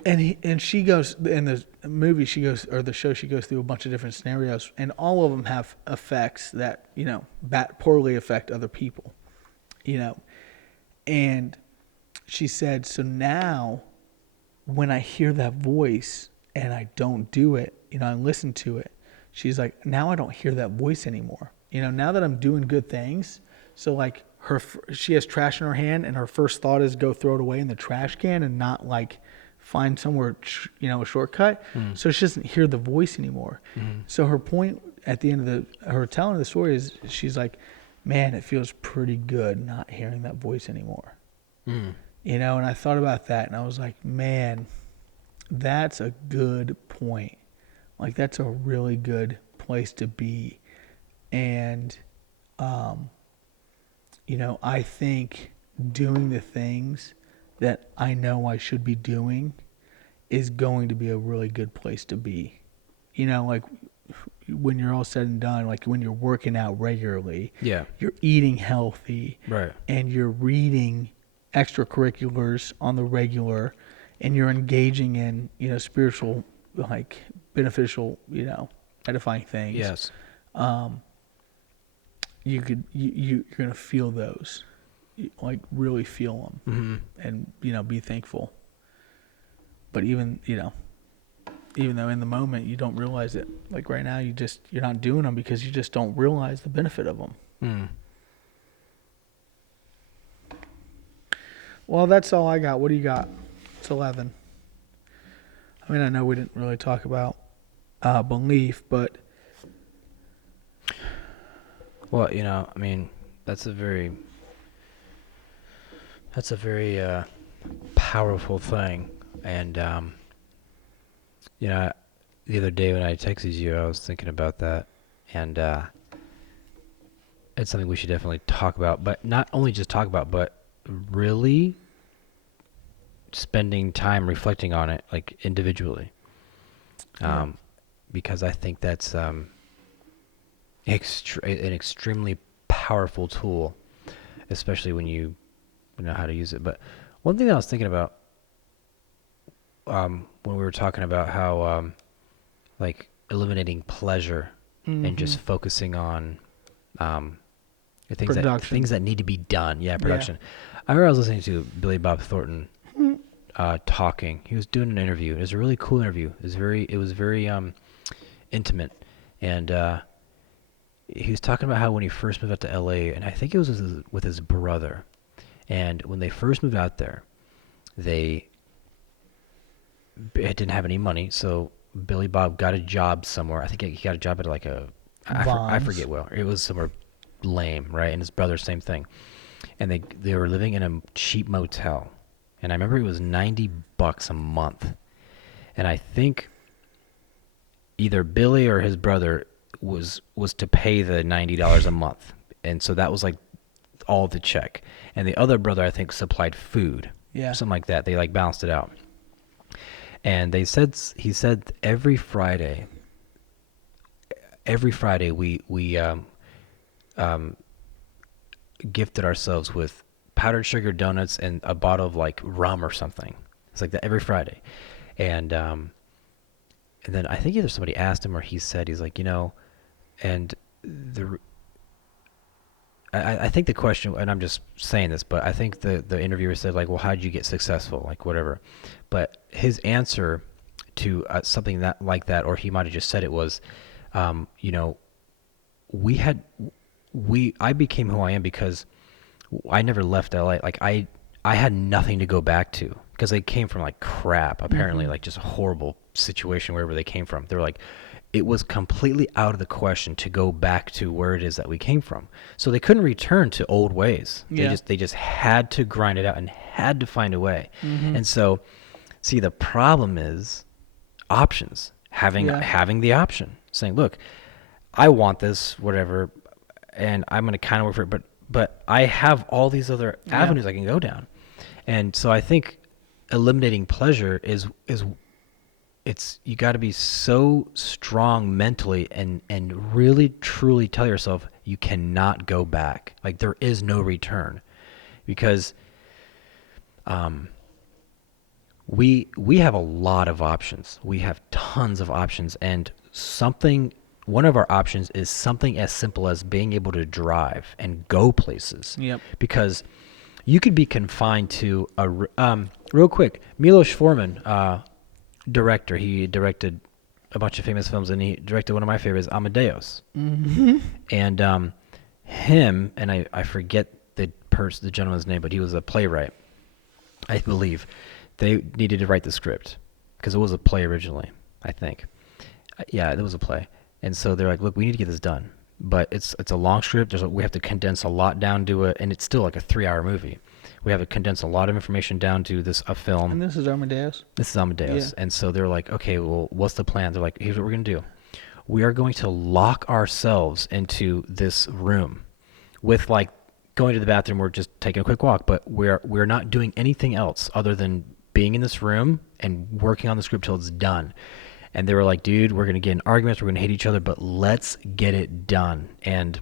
And she goes, in the movie, or the show, she goes through a bunch of different scenarios, and all of them have effects that, poorly affect other people, And she said, so now when I hear that voice and I don't do it, I listen to it, she's like, now I don't hear that voice anymore. Now that I'm doing good things, so like she has trash in her hand, and her first thought is go throw it away in the trash can and not like find somewhere, a shortcut. So she doesn't hear the voice anymore. So her point at the end of her telling the story is, she's like, man, it feels pretty good not hearing that voice anymore. And I thought about that, and I was like, man, that's a good point. Like, that's a really good place to be. And, I think doing the things that I know I should be doing is going to be a really good place to be. Like, when you're all said and done, like when you're working out regularly, you're eating healthy, Right. and you're reading extracurriculars on the regular, and you're engaging in, spiritual, like beneficial, edifying things. Yes. You're going to feel those, like really feel them, and, be thankful. But even, even though in the moment you don't realize it. Like right now, you're not doing them because you just don't realize the benefit of them. Hmm. Well, that's all I got. What do you got? It's 11. I mean, I know we didn't really talk about belief, but Well, I mean, that's a very powerful thing. And the other day when I texted you, I was thinking about that, and it's something we should definitely talk about. But not only just talk about, but really spending time reflecting on it, like individually, because I think that's an extremely powerful tool, especially when you know how to use it. But one thing that I was thinking about when we were talking about how like eliminating pleasure and just focusing on things that need to be done. Yeah, production. I remember I was listening to Billy Bob Thornton talking. He was doing an interview. It was a really cool interview. It was very intimate, and he was talking about how when he first moved out to LA, and I think it was with his brother, and when they first moved out there, they didn't have any money, so Billy Bob got a job somewhere. I think he got a job at like I forget where. It was somewhere lame, right? And his brother, same thing. And they were living in a cheap motel. And I remember it was $90 a month. And I think either Billy or his brother was to pay the $90 a month. And so that was like all the check. And the other brother, I think, supplied food. Yeah. Something like that. They like balanced it out. And he said every Friday we gifted ourselves with powdered sugar donuts and a bottle of like rum or something. It's like that every Friday. And then I think either somebody asked him or he said, he's like, and I think the question, and I'm just saying this, but I think the interviewer said like, well, how did you get successful? Like whatever. But his answer to something like that, or he might have just said it was, I became who I am because I never left LA. Like I had nothing to go back to because they came from like crap, apparently, like just a horrible situation wherever they came from. They were like, it was completely out of the question to go back to where it is that we came from. So they couldn't return to old ways. Yeah. They just had to grind it out and had to find a way. And so, see, the problem is options. Having the option, saying, look, I want this, whatever, and I'm going to kind of work for it, but I have all these other avenues I can go down. And so I think eliminating pleasure is you got to be so strong mentally and really truly tell yourself you cannot go back. Like there is no return, because we have a lot of options. We have tons of options, and one of our options is something as simple as being able to drive and go places. Yep. Because you could be confined to real quick, Milos Forman, director. He directed a bunch of famous films, and he directed one of my favorites, Amadeus. And him, and I forget the gentleman's name, but he was a playwright, I believe. They needed to write the script because it was a play originally, I think. Yeah, it was a play. And so they're like, look, we need to get this done, but it's a long script. We have to condense a lot down to it, and it's still like a 3-hour movie. We have to condense a lot of information down to a film. And this is Amadeus? This is Amadeus. Yeah. And so they're like, okay, well, what's the plan? They're like, here's what we're going to do. We are going to lock ourselves into this room with like going to the bathroom. We're just taking a quick walk, but we're not doing anything else other than being in this room and working on the script till it's done. And they were like, dude, we're going to get in arguments. We're going to hate each other, but let's get it done. And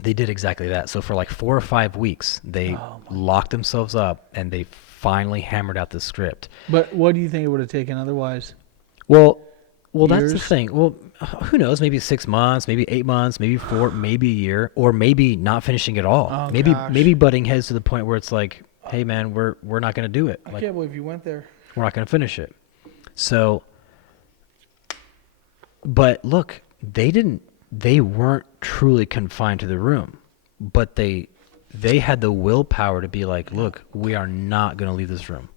they did exactly that. So for like 4 or 5 weeks, they locked themselves up and they finally hammered out the script. But what do you think it would have taken otherwise? Well, that's the thing. Well, who knows? Maybe 6 months, maybe 8 months, maybe 4, maybe a year, or maybe not finishing at all. Oh, maybe butting heads to the point where it's like, hey man, we're not going to do it. I can't believe you went there. We're not going to finish it. So But look, they weren't truly confined to the room, but they had the willpower to be like, look, we are not going to leave this room.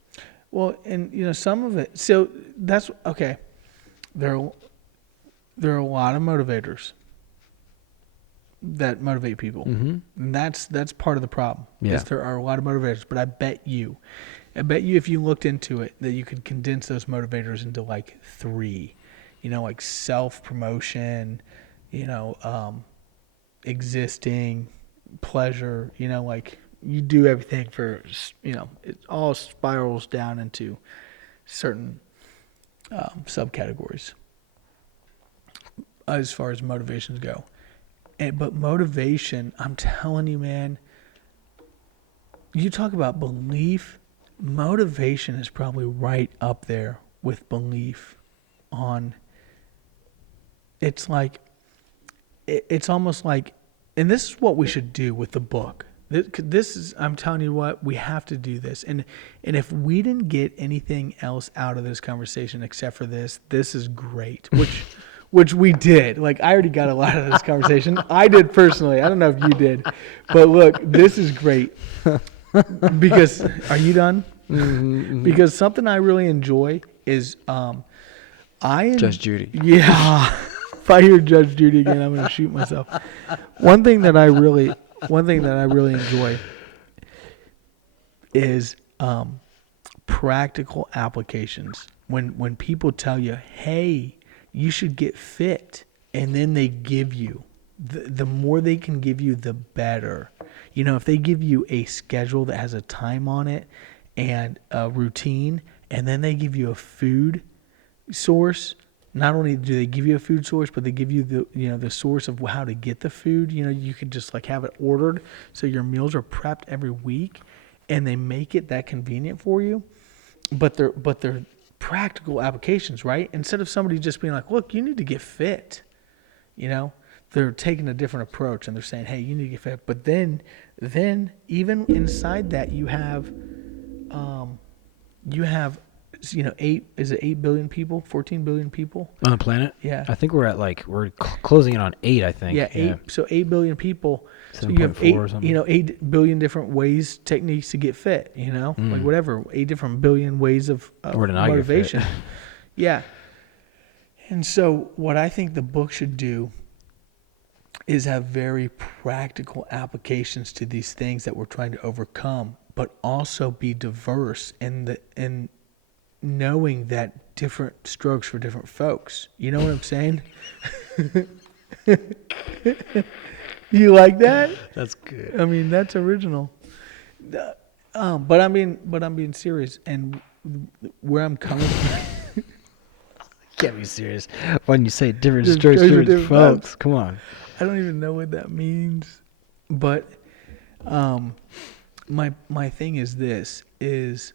Well, and some of it. So that's okay. There are a lot of motivators that motivate people, and that's part of the problem. Yeah. Is there are a lot of motivators, but I bet you, if you looked into it, that you could condense those motivators into like 3. Like self-promotion, existing, pleasure. Like you do everything for, it all spirals down into certain subcategories as far as motivations go. But motivation, I'm telling you, man, you talk about belief, motivation is probably right up there with belief on, it's like, it's almost like, and this is what we should do with the book. This is, I'm telling you what, we have to do this. And if we didn't get anything else out of this conversation except for this is great, which we did. Like, I already got a lot of this conversation. I did personally. I don't know if you did. But look, this is great. Because, are you done? Mm-hmm. Because something I really enjoy is, Judge Judy. Yeah. If I hear Judge Judy again, I'm going to shoot myself. One thing that I really enjoy is practical applications. When people tell you, hey, you should get fit, and then they give you, the more they can give you, the better. If they give you a schedule that has a time on it and a routine, and then they give you a food source, not only do they give you a food source, but they give you the source of how to get the food. You could just like have it ordered, so your meals are prepped every week, and they make it that convenient for you. But they're practical applications, right? Instead of somebody just being like, look, you need to get fit, they're taking a different approach, and they're saying, hey, you need to get fit. But then even inside that, you have 8 billion people, 14 billion people On the planet? Yeah. I think we're closing in on 8, I think. Yeah, 8. So 8 billion people. So you have 7.4 or something. 8 billion different ways, techniques to get fit, like whatever, 8 different billion ways of Or to not get motivation. fit. Yeah. And so what I think the book should do is have very practical applications to these things that we're trying to overcome, but also be diverse in knowing that different strokes for different folks. You know what I'm saying? You like that? That's good. I mean, that's original. But I'm being serious, and where I'm coming from. Can't be serious when you say different Just strokes, strokes for different different folks. folks. Come on. I don't even know what that means, but my thing is this is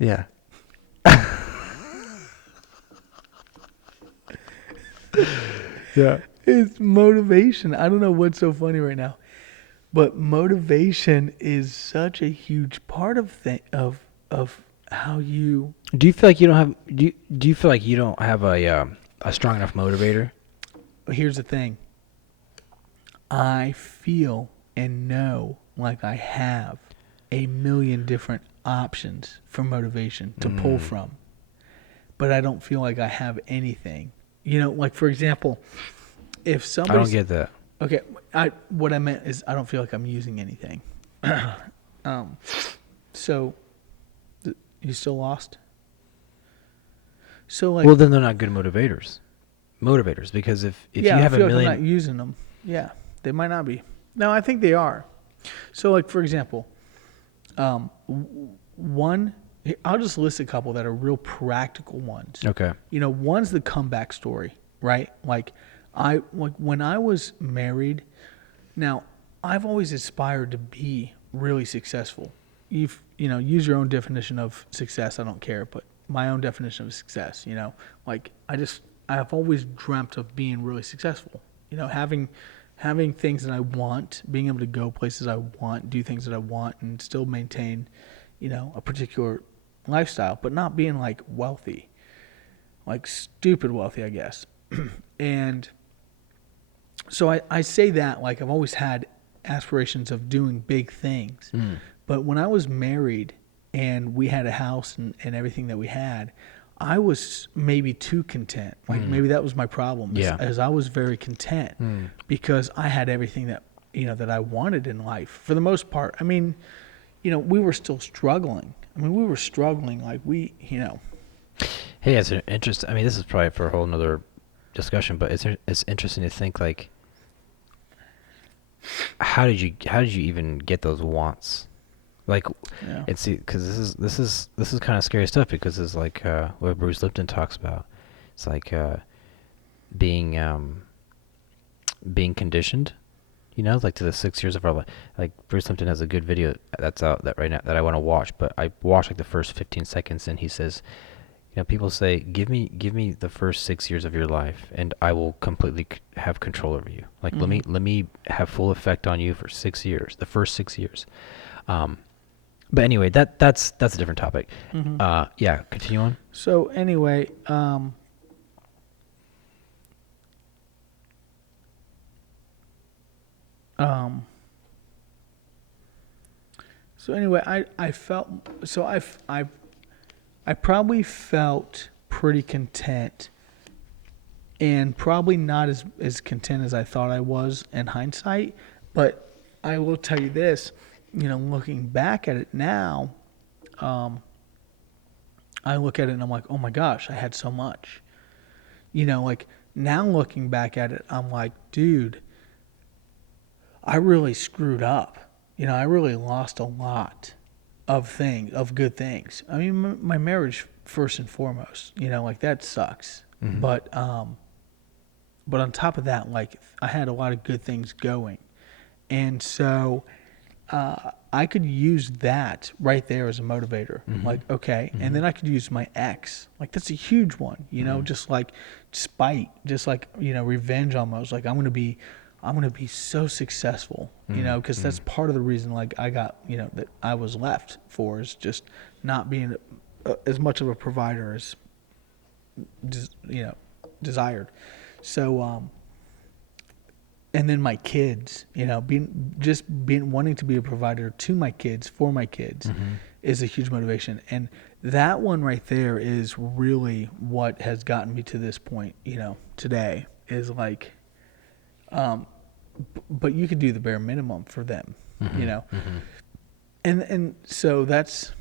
Yeah. Yeah. it's motivation. I don't know what's so funny right now, but motivation is such a huge part of how you. Do you feel like you don't have? Do you feel like you don't have a strong enough motivator? Here's the thing. I feel and know like I have a million different options for motivation to pull from, but I don't feel like I have anything. Like for example, if somebody. I don't get that. Okay, what I meant is I don't feel like I'm using anything. So, you still lost? So like. Well, then they're not good motivators. Because if you have I feel a million, like I'm not using them. Yeah, they might not be. No, I think they are. So like for example, one, I'll just list a couple that are real practical ones. okay, One's the comeback story, right? Like when I was married. Now, I've always aspired to be really successful. Use your own definition of success. I don't care, but my own definition of success. Like I've always dreamt of being really successful. Having things that I want, being able to go places I want, do things that I want, and still maintain, a particular lifestyle, but not being like wealthy. like stupid wealthy, I guess. And so I say that like I've always had aspirations of doing big things. But when I was married and we had a house and everything that we had, I was maybe too content. Like maybe that was my problem. Yeah. As I was very content because I had everything that that I wanted in life for the most part. I mean, we were still struggling. I mean, we were struggling like Hey, it's an interest. I mean, this is probably for a whole nother discussion, but it's interesting to think like, how did you even get those wants? Like, Yeah. it's because this is kind of scary stuff, because it's like what Bruce Lipton talks about. It's like being being conditioned, like to the 6 years of our life. Like Bruce Lipton has a good video that's out that right now that I want to watch, but I watched like the first 15 seconds, and he says, people say, give me the first 6 years of your life, and I will completely have control over you. Like let me have full effect on you for 6 years, the first 6 years. But anyway, that's a different topic. Yeah, continue on. So anyway, I felt so I probably felt pretty content, and probably not as content as I thought I was in hindsight. But I will tell you this, looking back at it now, I look at it and I'm like, oh my gosh, I had so much. Like now looking back at it, I'm like, dude, I really screwed up. I really lost a lot of good things. I mean, my marriage first and foremost, like that sucks. But on top of that, like I had a lot of good things going. And so I could use that right there as a motivator. Like, okay. And then I could use my ex. Like that's a huge one, just like spite, just like, revenge almost. Like I'm going to be so successful, because that's part of the reason like I got, that I was left for, is just not being as much of a provider as, desired. So, and then my kids, being wanting to be a provider to my kids, for my kids, is a huge motivation. And that one right there is really what has gotten me to this point, today, is like, but you could do the bare minimum for them, and so that's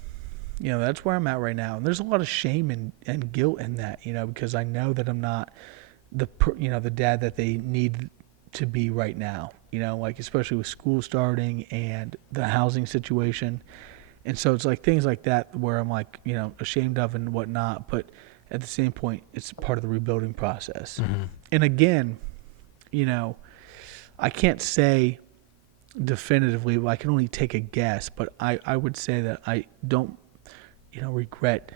where I'm at right now. And there's a lot of shame and guilt in that, because I know that I'm not the dad that they need to be right now, like especially with school starting and the housing situation. And so it's like things like that where I'm like, ashamed of and whatnot, but at the same point, it's part of the rebuilding process. And again, I can't say definitively, I can only take a guess, but I would say that I don't, regret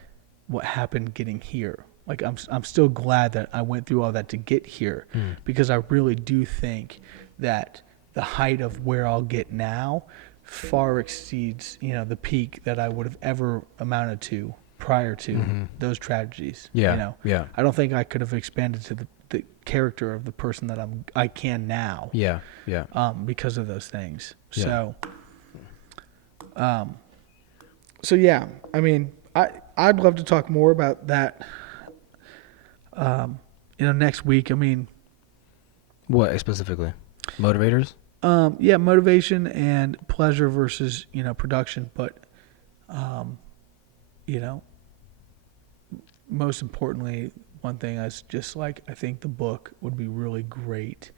what happened getting here. Like I'm still glad that I went through all that to get here, because I really do think that the height of where I'll get now far exceeds, the peak that I would have ever amounted to prior to those tragedies. Yeah. Yeah. I don't think I could have expanded to the character of the person that I can now. Yeah. Yeah. Because of those things. Yeah. So yeah, I mean, I'd love to talk more about that, next week. I mean, What specifically? Motivators? Yeah, motivation and pleasure versus, production. But, most importantly, one thing is just like, I think the book would be really great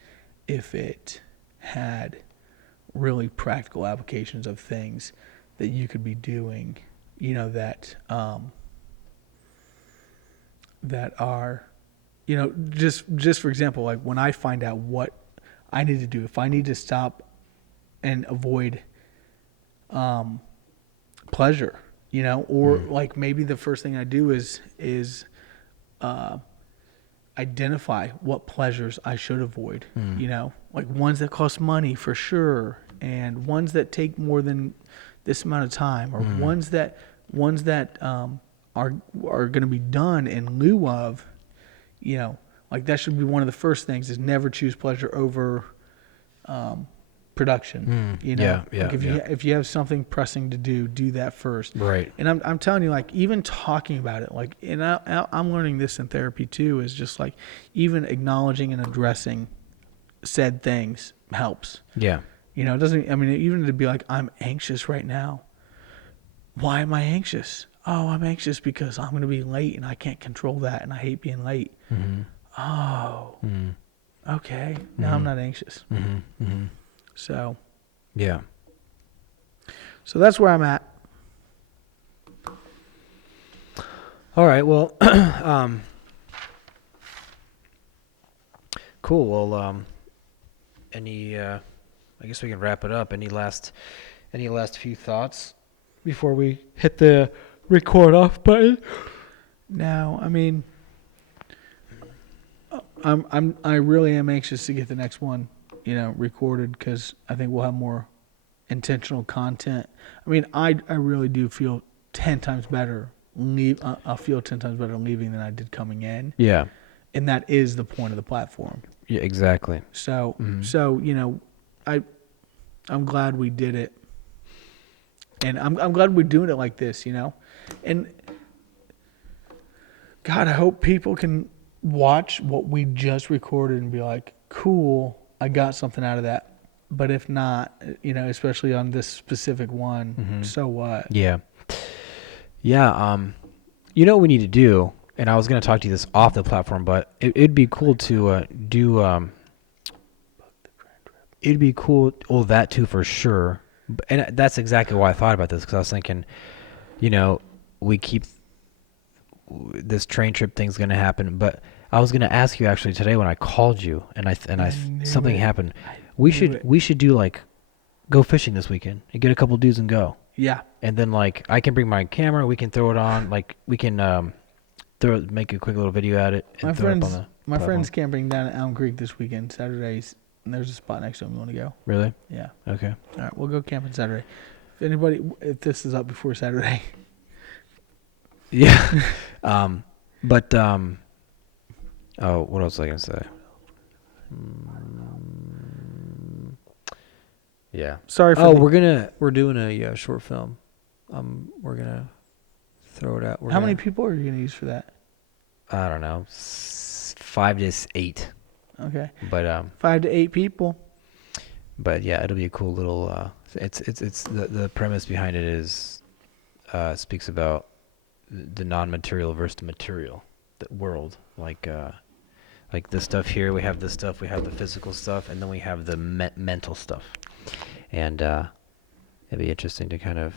if it had really practical applications of things that you could be doing, that are, just for example, like when I find out what I need to do, if I need to stop and avoid pleasure, or like maybe the first thing I do is identify what pleasures I should avoid, like ones that cost money for sure, and ones that take more than this amount of time, or ones that are going to be done in lieu of you know, like that should be one of the first things is never choose pleasure over production. You know, Yeah, like if you have something pressing to do that first. Right. And I'm telling you, like even talking about it, like, and I'm learning this in therapy too, is just like even acknowledging and addressing said things helps. Yeah. You know, it doesn't. I mean, even to be like, I'm anxious right now. Why am I anxious? Oh, I'm anxious because I'm going to be late and I can't control that, and I hate being late. Mm-hmm. Oh, Mm-hmm. okay. Now I'm not anxious. Mm-hmm. Mm-hmm. So Yeah. that's where I'm at. All right. Well, cool. Well, any, I guess we can wrap it up. Any last few thoughts before we hit the record off button? Now, I mean, I really am anxious to get the next one, you know, recorded, because I think we'll have more intentional content. I mean, I really do feel 10 times better. I'll feel 10 times better leaving than I did coming in, Yeah. and that is the point of the platform. Yeah. Exactly. So Mhm. so you know, I'm glad we did it, and I'm glad we're doing it like this, you know, and God, I hope people can watch what we just recorded and be like, cool, I got something out of that. But if not, you know, especially on this specific one, so what? Yeah. Yeah. You know what we need to do, and I was going to talk to you this off the platform, but it'd be cool to do. It'd be cool. Oh, that too for sure. And that's exactly why I thought about this, because I was thinking, you know, we keep this train trip thing's going to happen, but I was going to ask you actually today when I called you, and knew something it. happened. I We knew should it. we should do like go fishing this weekend and get a couple dudes and go. Yeah. And then like I can bring my camera, we can throw it on, like we can make a quick little video at it and My throw it up friends, on the my platform. friend's camping down at Elm Creek this weekend, Saturdays, and there's a spot next to him. You want to go? Really? Yeah. Okay. All right, we'll go camping Saturday. If this is up before Saturday, Yeah. But oh, what else was I gonna say? Yeah. sorry for Oh, the, we're doing a short film. We're gonna throw it out. how many people are you gonna use for that? I don't know, 5 to 8. Okay, But 5 to 8 people. yeah, it'll be a cool little. It's the premise behind it is speaks about the non-material versus the material, the world. Like this stuff here, we have this stuff, we have the physical stuff, and then we have the mental stuff. And it'd be interesting to kind of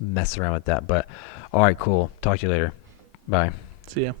mess around with that. But all right, cool. Talk to you later. Bye. See ya.